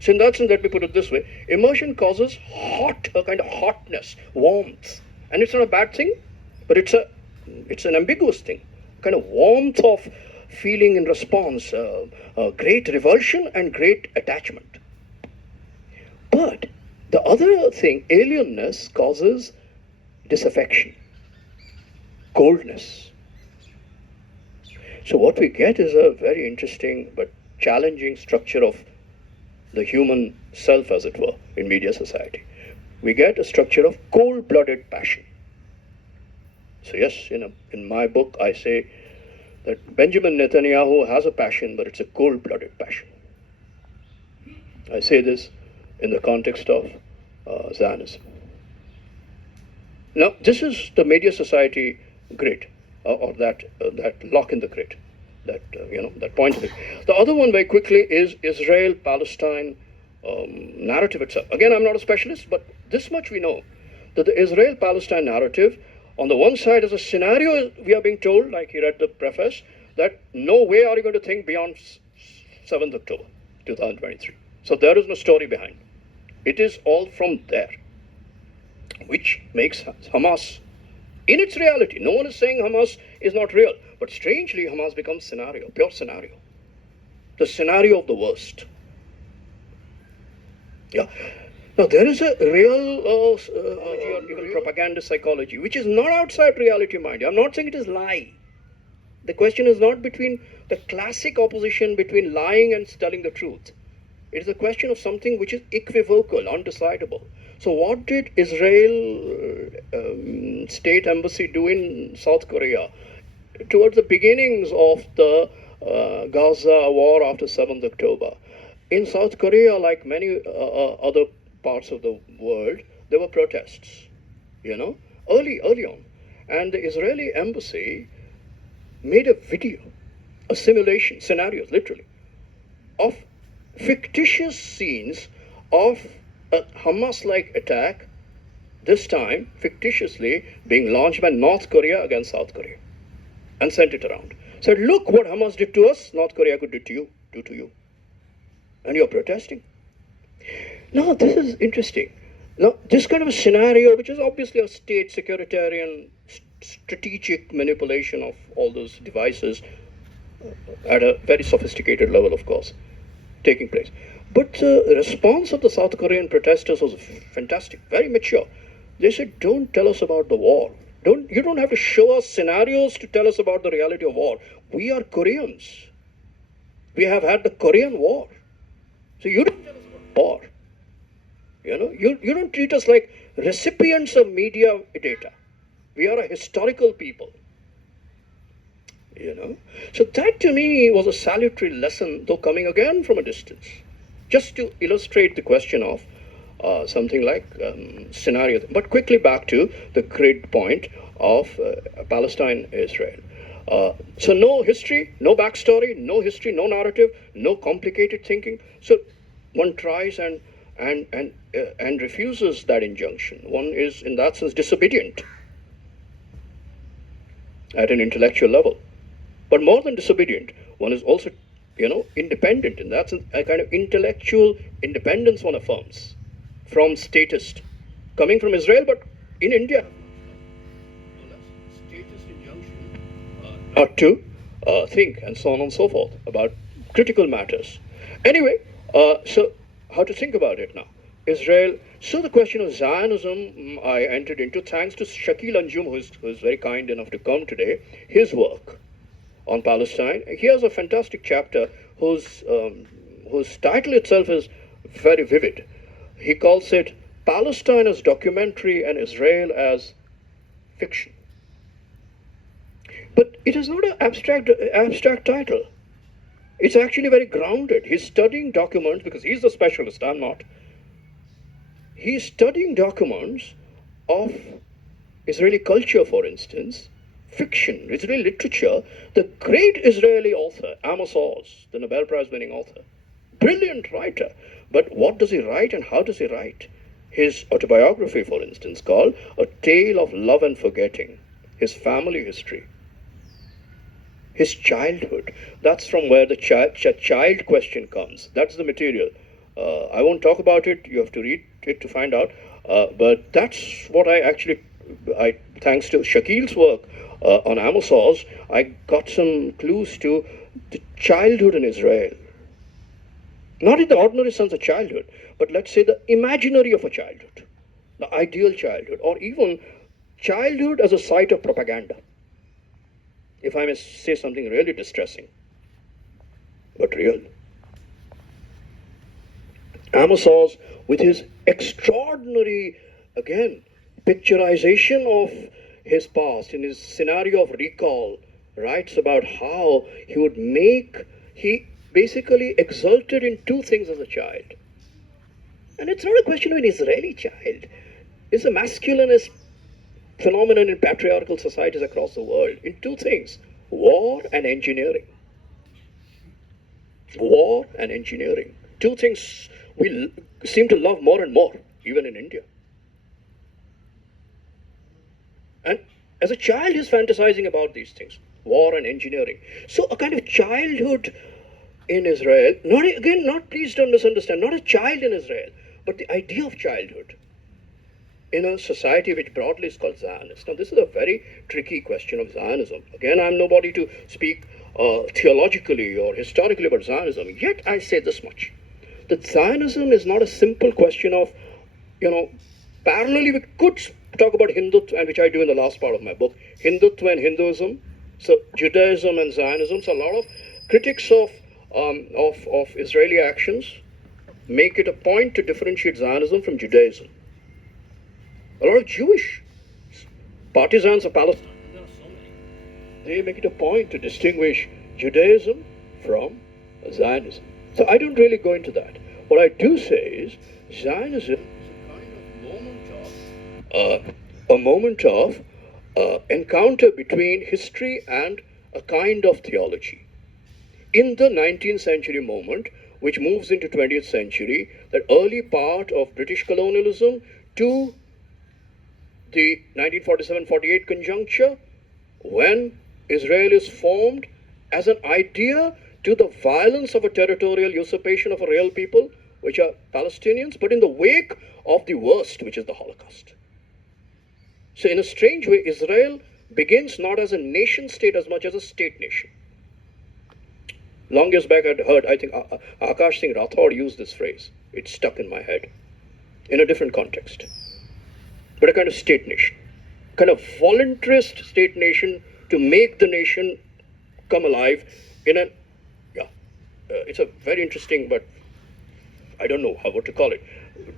So in that sense, let me put it this way. Immersion causes a kind of hotness, warmth. And it's not a bad thing, but it's an ambiguous thing. A kind of warmth of feeling in response, great revulsion and great attachment. But the other thing, alienness, causes disaffection, coldness. So what we get is a very interesting but challenging structure of the human self, as it were, in media society. We get a structure of cold-blooded passion. So yes, in my book, I say that Benjamin Netanyahu has a passion, but it's a cold-blooded passion. I say this in the context of Zionism. Now, this is the media society grid, or that lock in the grid, that point of it. The other one, very quickly, is Israel-Palestine narrative itself. Again, I'm not a specialist, but this much we know, that the Israel-Palestine narrative, on the one side, is a scenario we are being told, like you read the preface, that no way are you going to think beyond 7th October 2023. So there is no story behind. It is all from there, which makes Hamas, in its reality, no one is saying Hamas is not real, but strangely Hamas becomes scenario, pure scenario. The scenario of the worst. Yeah. Now there is a real or even propaganda psychology, which is not outside reality, mind you. I'm not saying it is lie. The question is not between the classic opposition between lying and telling the truth. It is a question of something which is equivocal, undecidable. So what did Israel state embassy do in South Korea? Towards the beginnings of the Gaza war after 7th October. In South Korea, like many other parts of the world, there were protests, early on. And the Israeli embassy made a video, a simulation, scenarios, literally, of fictitious scenes of a Hamas-like attack, this time fictitiously being launched by North Korea against South Korea, and sent it around. Said, look what Hamas did to us, North Korea could do to you. And you're protesting. Now, this is interesting. Now, this kind of a scenario, which is obviously a state securitarian strategic manipulation of all those devices at a very sophisticated level, of course, taking place. But the response of the South Korean protesters was fantastic, very mature. They said, don't tell us about the war. You don't have to show us scenarios to tell us about the reality of war. We are Koreans. We have had the Korean War. So you don't tell us about war. You don't treat us like recipients of media data. We are a historical people. So that to me was a salutary lesson, though coming again from a distance, just to illustrate the question of something like scenario. But quickly back to the grid point of Palestine-Israel. So no history, no backstory, no history, no narrative, no complicated thinking. So one tries and refuses that injunction. One is, in that sense, disobedient at an intellectual level. But more than disobedient, one is also, independent, and that's a kind of intellectual independence one affirms from statist, coming from Israel, but in India, statist injunction not to think, and so on and so forth, about critical matters. Anyway, so how to think about it now? Israel. So the question of Zionism, I entered into thanks to Shakil Anjum, who is very kind enough to come today. His work on Palestine. He has a fantastic chapter whose title itself is very vivid. He calls it Palestine as documentary and Israel as fiction. But it is not an abstract title. It's actually very grounded. He's studying documents because he's the specialist, I'm not. He's studying documents of Israeli culture, for instance, fiction, Israeli literature. The great Israeli author, Amos Oz, the Nobel Prize winning author, brilliant writer. But what does he write and how does he write? His autobiography, for instance, called A Tale of Love and Forgetting, his family history, his childhood. That's from where the child question comes. That's the material. I won't talk about it. You have to read it to find out. But that's what thanks to Shakil's work on Amos Oz, I got some clues to the childhood in Israel. Not in the ordinary sense of childhood, but let's say the imaginary of a childhood, the ideal childhood, or even childhood as a site of propaganda. If I may say something really distressing, but real. Amos Oz, with his extraordinary, again, picturization of his past, in his scenario of recall, writes about how he basically exulted in two things as a child. And it's not a question of an Israeli child. It's a masculinist phenomenon in patriarchal societies across the world, in two things: war and engineering. War and engineering. Two things we seem to love more and more, even in India. And as a child, he's fantasizing about these things, war and engineering. So a kind of childhood in Israel, please don't misunderstand, not a child in Israel, but the idea of childhood in a society which broadly is called Zionist. Now, this is a very tricky question of Zionism. Again, I'm nobody to speak theologically or historically about Zionism, yet I say this much, that Zionism is not a simple question of, parallelly we could talk about Hindutva, and which I do in the last part of my book, Hindutva and Hinduism, so Judaism and Zionism. So a lot of critics of Israeli actions make it a point to differentiate Zionism from Judaism. A lot of Jewish partisans of Palestine, there are so many, they make it a point to distinguish Judaism from Zionism. So I don't really go into that. What I do say is Zionism is a moment of encounter between history and a kind of theology. In the 19th century moment, which moves into 20th century, that early part of British colonialism to the 1947-48 conjuncture, when Israel is formed as an idea to the violence of a territorial usurpation of a real people, which are Palestinians, but in the wake of the worst, which is the Holocaust. So in a strange way, Israel begins not as a nation state as much as a state nation. Long years back I'd heard, I think Akash Singh Rathod used this phrase. It stuck in my head in a different context. But a kind of state nation, kind of voluntarist state nation to make the nation come alive in it's a very interesting, but I don't know what to call it,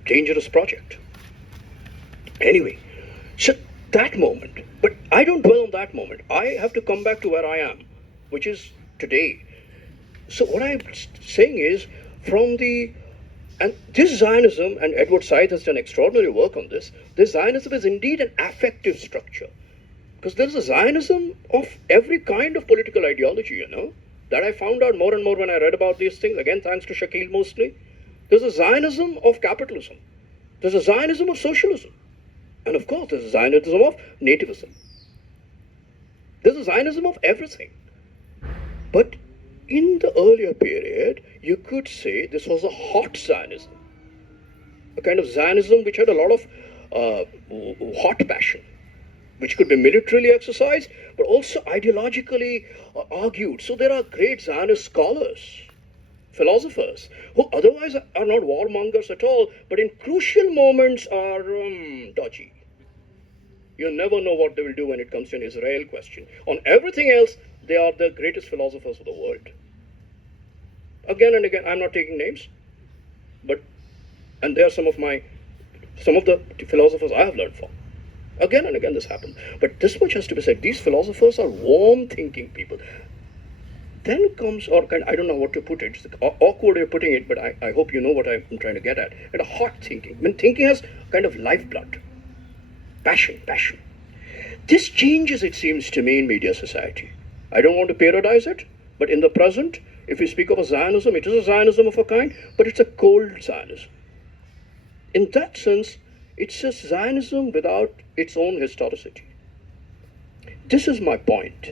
dangerous project. Anyway, so that moment, but I don't dwell on that moment. I have to come back to where I am, which is today. So what I'm saying is, and this Zionism, and Edward Said has done extraordinary work on this Zionism is indeed an affective structure. Because there's a Zionism of every kind of political ideology, that I found out more and more when I read about these things, again thanks to Shakil mostly. There's a Zionism of capitalism. There's a Zionism of socialism. And of course, there's a Zionism of nativism. There's a Zionism of everything. But in the earlier period, you could say this was a hot Zionism, a kind of Zionism which had a lot of hot passion, which could be militarily exercised, but also ideologically argued. So there are great Zionist scholars, philosophers, who otherwise are not warmongers at all, but in crucial moments are dodgy. You never know what they will do when it comes to an Israel question. On everything else, they are the greatest philosophers of the world. Again and again, I'm not taking names, and they are some of the philosophers I have learned from. Again and again this happens. But this much has to be said. These philosophers are warm thinking people. Then comes, I don't know what to put it. It's an awkward way of putting it, but I hope you know what I'm trying to get at. And a hot thinking. When thinking has kind of lifeblood. Passion. This changes, it seems to me, in media society. I don't want to parodize it, but in the present, if we speak of a Zionism, it is a Zionism of a kind, but it's a cold Zionism. In that sense, it's a Zionism without its own historicity. This is my point,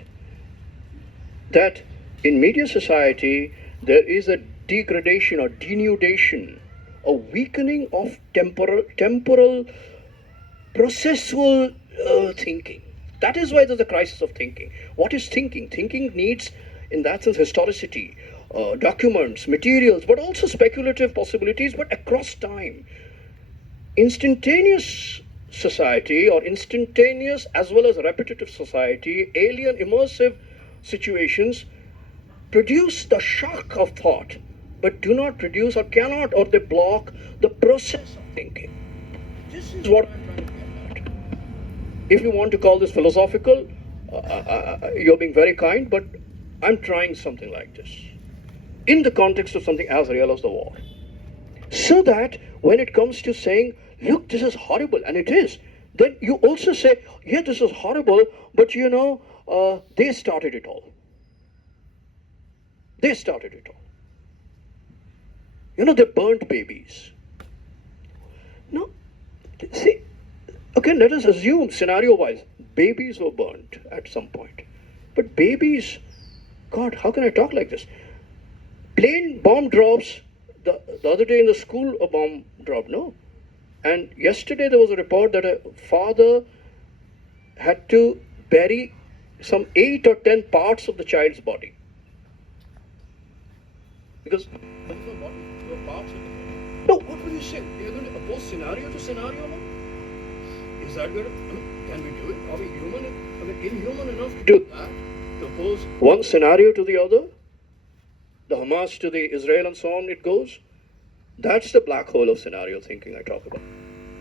that in media society, there is a degradation or denudation, a weakening of temporal processual thinking. That is why there's a crisis of thinking. What is thinking? Thinking needs, in that sense, historicity, documents, materials, but also speculative possibilities, but across time. Instantaneous society, or instantaneous as well as repetitive society, alien immersive situations produce the shock of thought, but do not produce or cannot, or they block the process of thinking. This is what I'm trying to get at. If you want to call this philosophical, you're being very kind, but I'm trying something like this in the context of something as real as the war. So that when it comes to saying, look, this is horrible, and it is, then you also say, yeah, this is horrible, but they started it all. They started it all. They burnt babies. No, see, okay, let us assume, scenario-wise, babies were burnt at some point. But babies, God, how can I talk like this? Plane bomb drops. The other day in the school, a bomb dropped, no? And yesterday there was a report that a father had to bury some 8 or 10 parts of the child's body. Because there were parts of the body. No, what will you say? You're going to oppose scenario to scenario now? Is that going to, can we do it? Are we inhuman enough to do that? To oppose one scenario to the other? The Hamas to the Israel and so on it goes? That's the black hole of scenario thinking I talk about.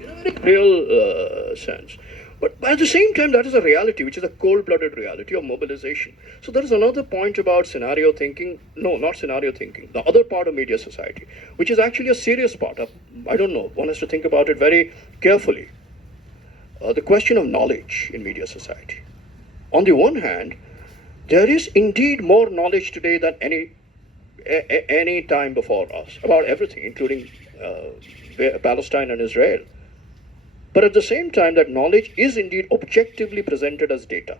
In a very real sense. But at the same time, that is a reality, which is a cold-blooded reality of mobilization. So there is another point about scenario thinking. No, not scenario thinking. The other part of media society, which is actually a serious part of, I don't know, one has to think about it very carefully. The question of knowledge in media society. On the one hand, there is indeed more knowledge today than any time before us about everything, including Palestine and Israel. But at the same time, that knowledge is indeed objectively presented as data.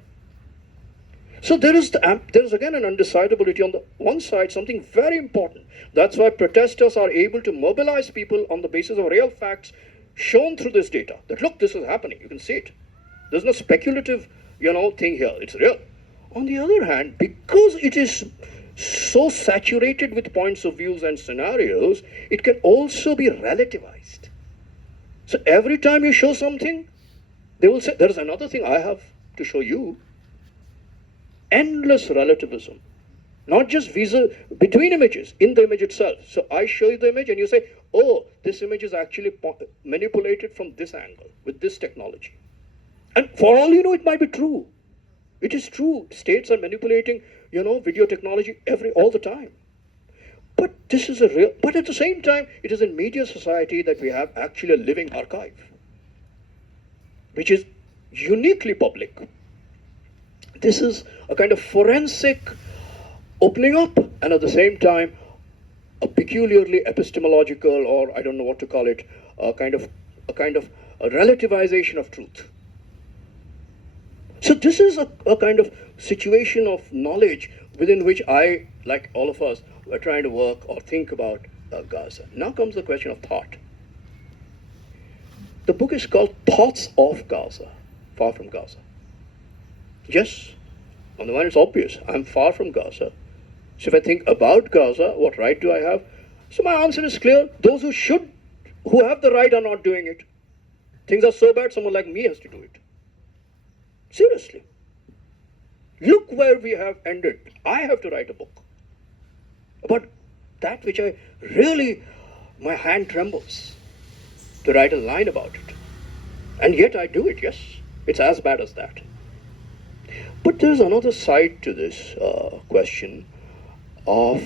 So there is again an undecidability on the one side, something very important. That's why protesters are able to mobilize people on the basis of real facts shown through this data. That look, this is happening. You can see it. There's no speculative, thing here. It's real. On the other hand, because it is so saturated with points of views and scenarios, it can also be relativized. So every time you show something, they will say, there is another thing I have to show you. Endless relativism. Not just between images, in the image itself. So I show you the image and you say, oh, this image is actually manipulated from this angle, with this technology. And for all you know, it might be true. It is true. States are manipulating, video technology all the time. But this is but at the same time, it is in media society that we have actually a living archive, which is uniquely public. This is a kind of forensic opening up, and at the same time, a peculiarly epistemological, or I don't know what to call it, a kind of a relativization of truth. So this is a kind of situation of knowledge within which I, like all of us, were trying to work or think about Gaza. Now comes the question of thought. The book is called Thoughts of Gaza, Far from Gaza. Yes, on the one it's obvious, I'm far from Gaza. So if I think about Gaza, what right do I have? So my answer is clear. Those who have the right are not doing it. Things are so bad, someone like me has to do it. Seriously. Look where we have ended. I have to write a book about that which I really, my hand trembles to write a line about it. And yet I do it, yes. It's as bad as that. But there's another side to this question of,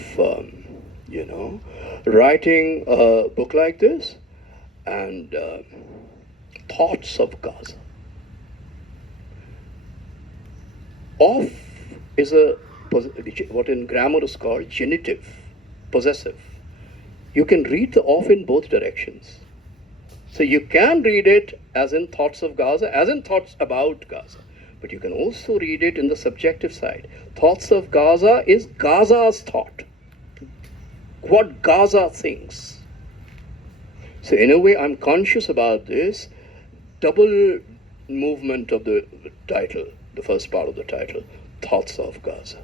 writing a book like this and thoughts of Gaza. Of is what in grammar is called genitive, possessive. You can read the of in both directions. So you can read it as in thoughts of Gaza, as in thoughts about Gaza. But you can also read it in the subjective side. Thoughts of Gaza is Gaza's thought. What Gaza thinks. So in a way, I'm conscious about this double movement of the title, the first part of the title, Thoughts of Gaza.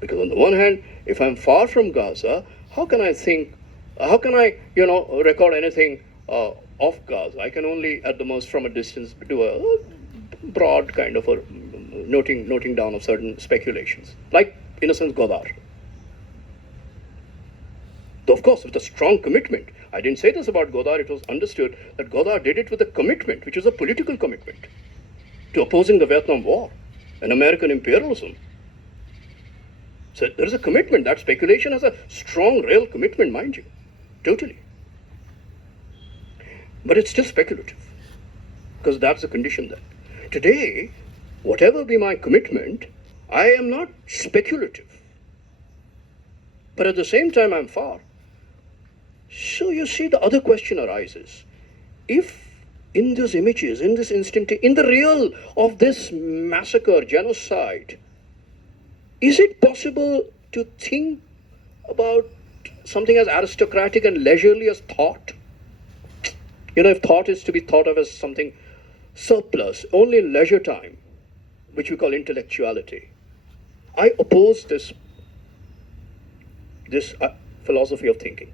Because on the one hand, if I'm far from Gaza, how can I record anything of Gaza? I can only, at the most, from a distance, do a broad kind of a noting down of certain speculations, like, in a sense, Godard. Though, of course, with a strong commitment. I didn't say this about Godard. It was understood that Godard did it with a commitment, which was a political commitment, to opposing the Vietnam War and American imperialism. So there is a commitment. That speculation has a strong, real commitment, mind you. Totally. But it's still speculative, because that's the condition then. Today, whatever be my commitment, I am not speculative. But at the same time, I'm far. So you see, the other question arises. If in these images, in this instant, in the real of this massacre, genocide, is it possible to think about something as aristocratic and leisurely as thought? If thought is to be thought of as something surplus, only in leisure time, which we call intellectuality, I oppose this philosophy of thinking.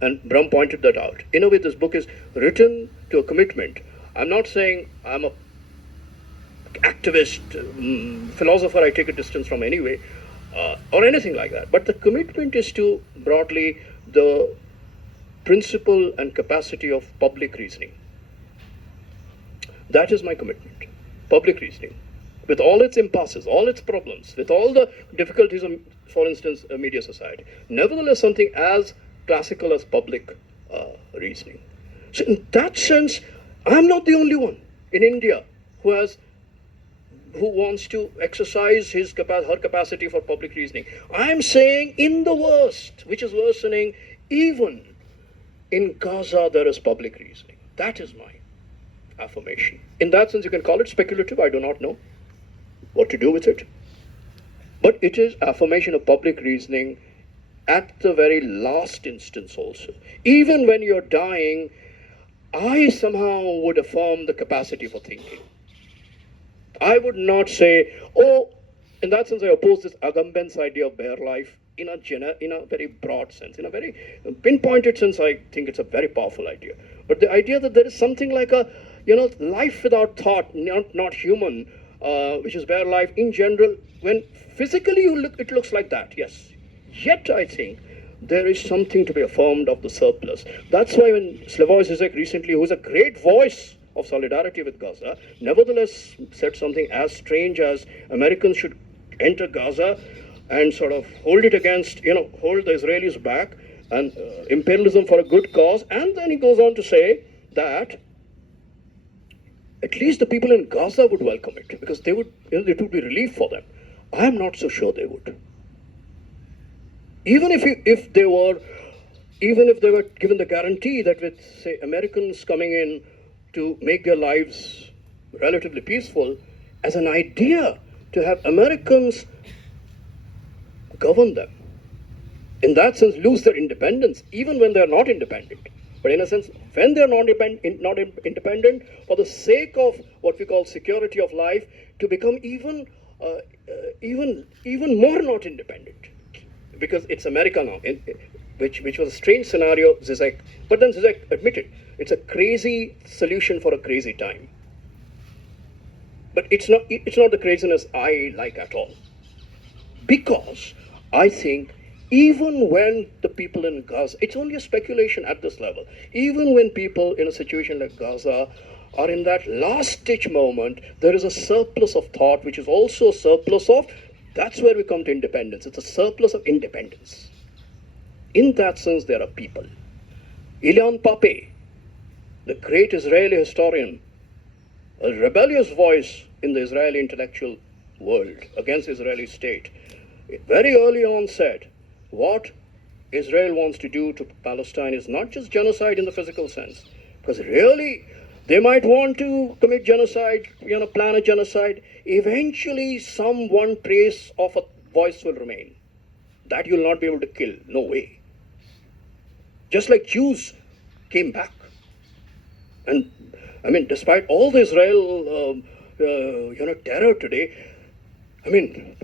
And Brahm pointed that out. In a way, this book is written to a commitment. I'm not saying I'm a activist, philosopher I take a distance from anyway, or anything like that. But the commitment is to, broadly, the principle and capacity of public reasoning. That is my commitment. Public reasoning. With all its impasses, all its problems, with all the difficulties of, for instance, a media society. Nevertheless, something as classical as public reasoning. So in that sense, I'm not the only one in India who wants to exercise her capacity for public reasoning. I'm saying in the worst, which is worsening, even in Gaza there is public reasoning. That is my affirmation. In that sense, you can call it speculative. I do not know what to do with it. But it is affirmation of public reasoning at the very last instance also. Even when you're dying, I somehow would affirm the capacity for thinking. I would not say, in that sense I oppose this Agamben's idea of bare life in a very broad sense. In a very pinpointed sense, I think it's a very powerful idea. But the idea that there is something like a, life without thought, not human, which is bare life in general, when physically it looks like that, yes. Yet I think there is something to be affirmed of the surplus. That's why when Slavoj Zizek recently, who's a great voice of solidarity with Gaza, nevertheless said something as strange as Americans should enter Gaza and sort of hold it against, hold the Israelis back and imperialism for a good cause. And then he goes on to say that at least the people in Gaza would welcome it, because it would be relief for them. I'm not so sure they would. Even if they were given the guarantee that with, say, Americans coming in to make their lives relatively peaceful, as an idea to have Americans govern them. In that sense, lose their independence, even when they are not independent. But in a sense, when they are not independent, for the sake of what we call security of life, to become even more not independent, because it's America now, which was a strange scenario, Zizek. But then Zizek admitted it's a crazy solution for a crazy time. But it's not the craziness I like at all, because I think even when the people in Gaza, it's only a speculation at this level, even when people in a situation like Gaza are in that last-ditch moment, there is a surplus of thought, which is also a surplus of, that's where we come to independence. It's a surplus of independence. In that sense, there are people. Ilan Pape, the great Israeli historian, a rebellious voice in the Israeli intellectual world against the Israeli state, very early on said, what Israel wants to do to Palestine is not just genocide in the physical sense, because really they might want to commit genocide, plan a genocide. Eventually, some one trace of a voice will remain. That you'll not be able to kill. No way. Just like Jews came back. And I mean, despite all the Israel, terror today, I mean,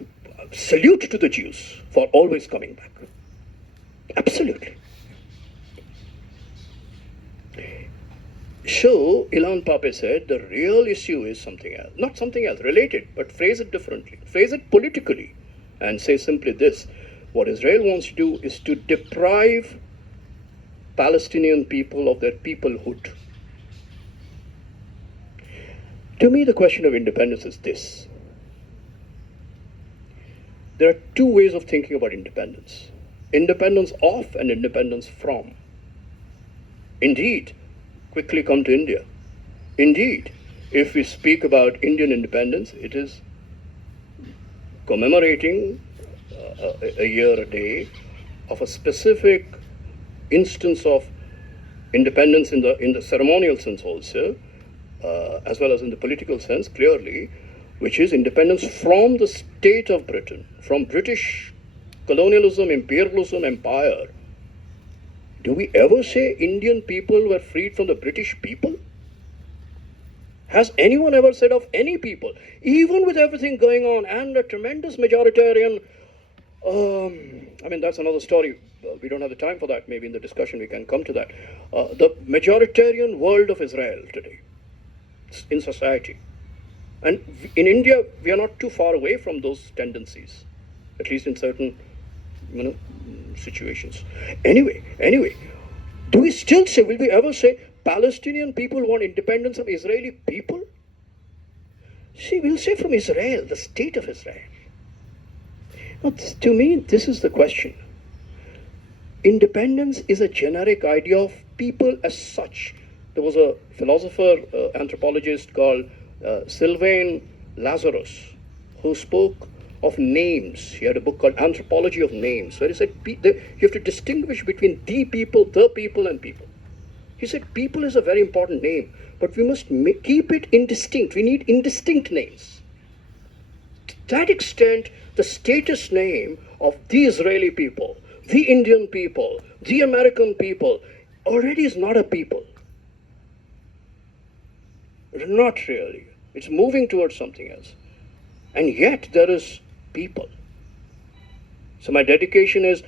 salute to the Jews for always coming back. Absolutely. So, Ilan Pape said, the real issue is something else. Not something else, related, but phrase it differently. Phrase it politically and say simply this. What Israel wants to do is to deprive Palestinian people of their peoplehood. To me, the question of independence is this. There are two ways of thinking about independence. Independence of and independence from. Indeed, quickly come to India. Indeed, if we speak about Indian independence, it is commemorating a year, a day, of a specific instance of independence in the ceremonial sense also, as well as in the political sense, clearly, which is independence from the state of Britain, from British colonialism, imperialism, empire. Do we ever say Indian people were freed from the British people? Has anyone ever said of any people, even with everything going on and a tremendous majoritarian, that's another story. We don't have the time for that. Maybe in the discussion we can come to that. The majoritarian world of Israel today in society. And in India, we are not too far away from those tendencies, at least in certain situations. Anyway, do we still say, will we ever say, Palestinian people want independence of Israeli people? See, we'll say from Israel, the state of Israel. Now, to me, this is the question. Independence is a generic idea of people as such. There was a philosopher, anthropologist called Sylvain Lazarus, who spoke of names. He had a book called Anthropology of Names, where he said you have to distinguish between the people, and people. He said people is a very important name, but we must keep it indistinct. We need indistinct names. To that extent, the status name of the Israeli people, the Indian people, the American people, already is not a people. Not really. It's moving towards something else. And yet there is people. So my dedication is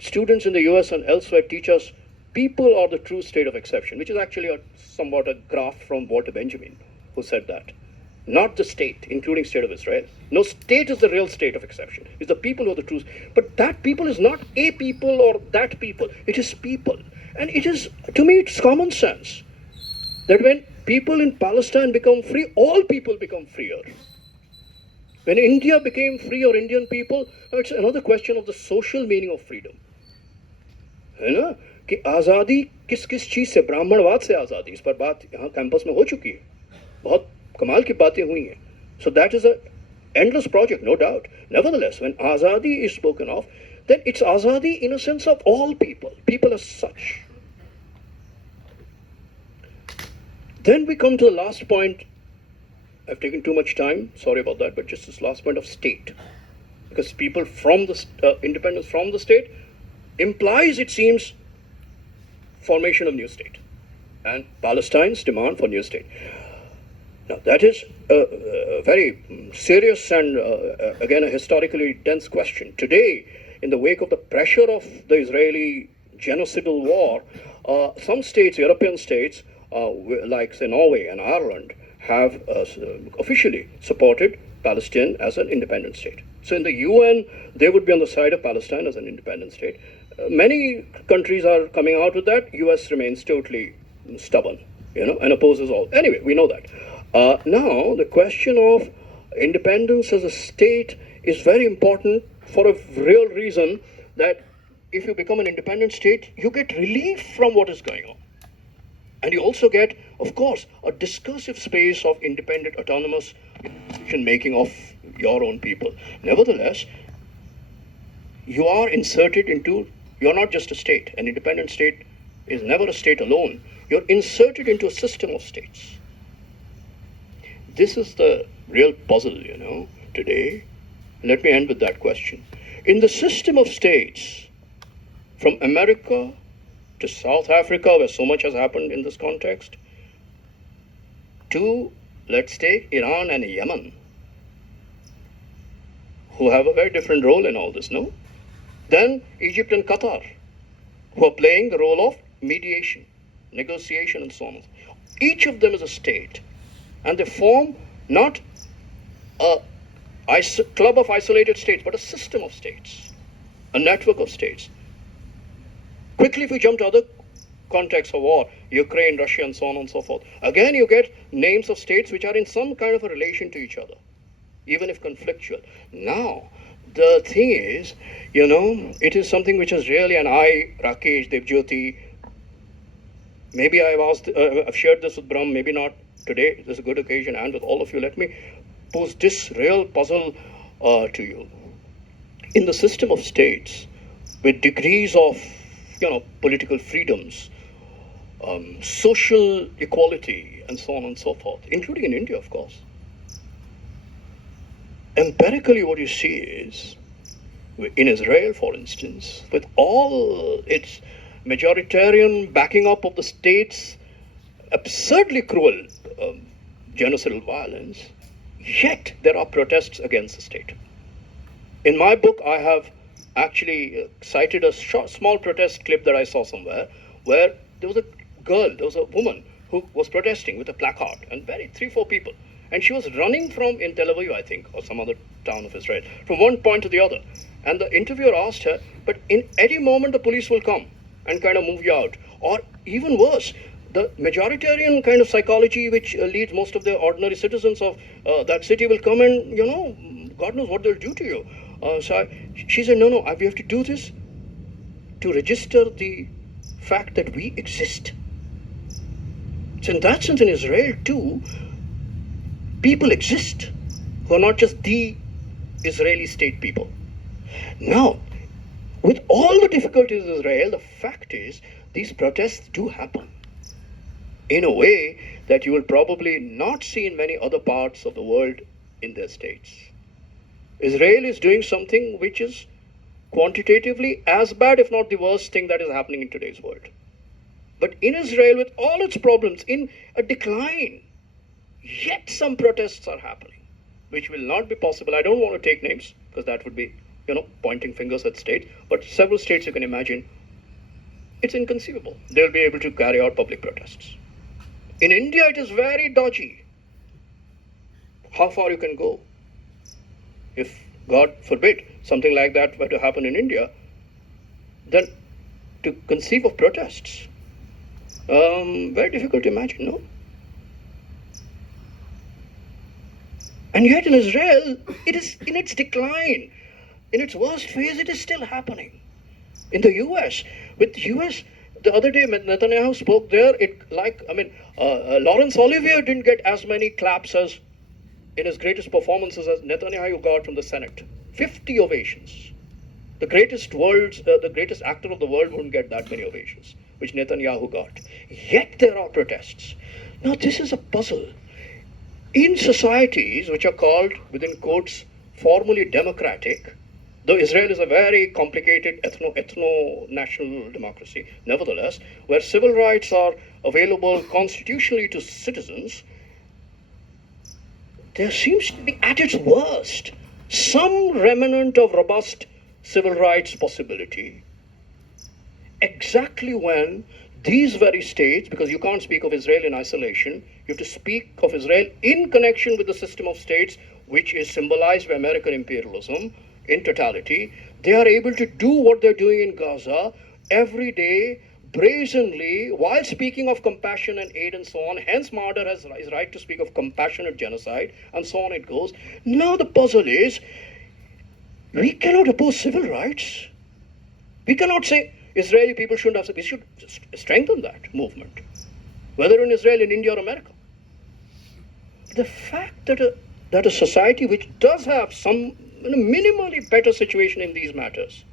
students in the US and elsewhere teach us people are the true state of exception, which is actually somewhat a graph from Walter Benjamin, who said that. Not the state, including state of Israel. No, state is the real state of exception. It's the people who are the true. But that people is not a people or that people. It is people. And it is, to me, it's common sense that when people in Palestine become free, all people become freer. When India became free, or Indian people, it's another question of the social meaning of freedom. है ना कि आज़ादी किस किस चीज़ से, ब्राह्मणवाद से आज़ादी, इस पर बात यहाँ कैंपस में हो चुकी है, बहुत कमाल की बातें हुई हैं. So that is an endless project, no doubt. Nevertheless, when Azadi is spoken of, then it's Azadi in a sense of all people, people as such. Then we come to the last point I've taken too much time, sorry about that, but just this last point of state. Because people from the independence from the state implies, it seems, formation of new state. And Palestine's demand for new state. Now, that is a very serious and, again, a historically dense question. Today, in the wake of the pressure of the Israeli genocidal war, some states, European states, like, say, Norway and Ireland, have officially supported Palestine as an independent state. So in the UN, they would be on the side of Palestine as an independent state. Many countries are coming out with that. US remains totally stubborn, and opposes all. Anyway, we know that. Now, the question of independence as a state is very important for a real reason, that if you become an independent state, you get relief from what is going on. And you also get, of course, a discursive space of independent, autonomous decision-making of your own people. Nevertheless, you are inserted into, you're not just a state. An independent state is never a state alone. You're inserted into a system of states. This is the real puzzle, today. Let me end with that question. In the system of states, from America to South Africa, where so much has happened in this context, to, let's take Iran and Yemen, who have a very different role in all this, no? Then Egypt and Qatar, who are playing the role of mediation, negotiation, and so on. Each of them is a state, and they form not a club of isolated states, but a system of states, a network of states. Quickly, if we jump to other contexts of war, Ukraine, Russia, and so on and so forth, again you get names of states which are in some kind of a relation to each other, even if conflictual. Now, the thing is, it is something which is really, and I, Rakesh, Devjyoti, maybe I've shared this with Brahma, maybe not today, this is a good occasion, and with all of you, let me pose this real puzzle to you. In the system of states, with degrees of, political freedoms, social equality, and so on and so forth, including in India, of course, empirically what you see is, in Israel, for instance, with all its majoritarian backing up of the state's absurdly cruel genocidal violence, yet there are protests against the state. In my book, I have actually cited a small protest clip that I saw somewhere, where there was a woman who was protesting with a placard, and 3-4 people. And she was running from, in Tel Aviv, I think, or some other town of Israel, from one point to the other. And the interviewer asked her, but in any moment the police will come and kind of move you out. Or even worse, the majoritarian kind of psychology which leads most of the ordinary citizens of that city will come and, God knows what they'll do to you. She said, no, we have to do this to register the fact that we exist. So in that sense, in Israel too, people exist who are not just the Israeli state people. Now, with all the difficulties in Israel, the fact is these protests do happen in a way that you will probably not see in many other parts of the world in their states. Israel is doing something which is quantitatively as bad, if not the worst thing that is happening in today's world. But in Israel, with all its problems, in a decline, yet some protests are happening, which will not be possible. I don't want to take names, because that would be, pointing fingers at state, but several states you can imagine, it's inconceivable. They'll be able to carry out public protests. In India, it is very dodgy how far you can go. If, God forbid, something like that were to happen in India, then to conceive of protests, very difficult to imagine, no? And yet in Israel, it is in its decline. In its worst phase, it is still happening. In the US, the other day, Netanyahu spoke there, Laurence Olivier didn't get as many claps as in his greatest performances as Netanyahu got from the Senate. 50 ovations. The greatest actor of the world wouldn't get that many ovations, which Netanyahu got. Yet there are protests. Now this is a puzzle. in societies which are called, within quotes, formally democratic, though Israel is a very complicated ethno-national democracy, nevertheless, where civil rights are available constitutionally to citizens, there seems to be, at its worst, some remnant of robust civil rights possibility. Exactly when these very states, because you can't speak of Israel in isolation, you have to speak of Israel in connection with the system of states which is symbolized by American imperialism in totality, they are able to do what they're doing in Gaza every day, brazenly, while speaking of compassion and aid and so on. Hence, Marder has his right to speak of compassionate genocide, and so on it goes. Now the puzzle is, we cannot oppose civil rights. We cannot say Israeli people shouldn't have, we should strengthen that movement, whether in Israel, in India, or America. The fact that a society which does have some minimally better situation in these matters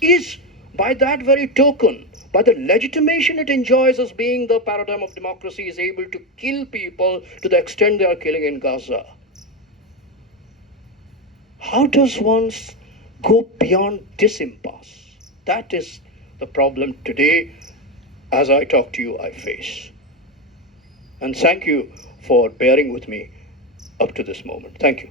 is, by that very token, by the legitimation it enjoys as being the paradigm of democracy, is able to kill people to the extent they are killing in Gaza. How does one go beyond this impasse? That is the problem today, as I talk to you, I face. And thank you for bearing with me up to this moment. Thank you.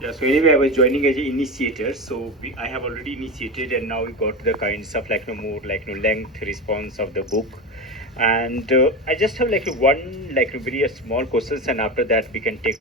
Yeah, so anyway, I was joining as an initiator, so I have already initiated, and now we got the kinds of more length response of the book. And I just have one very small questions, and after that we can take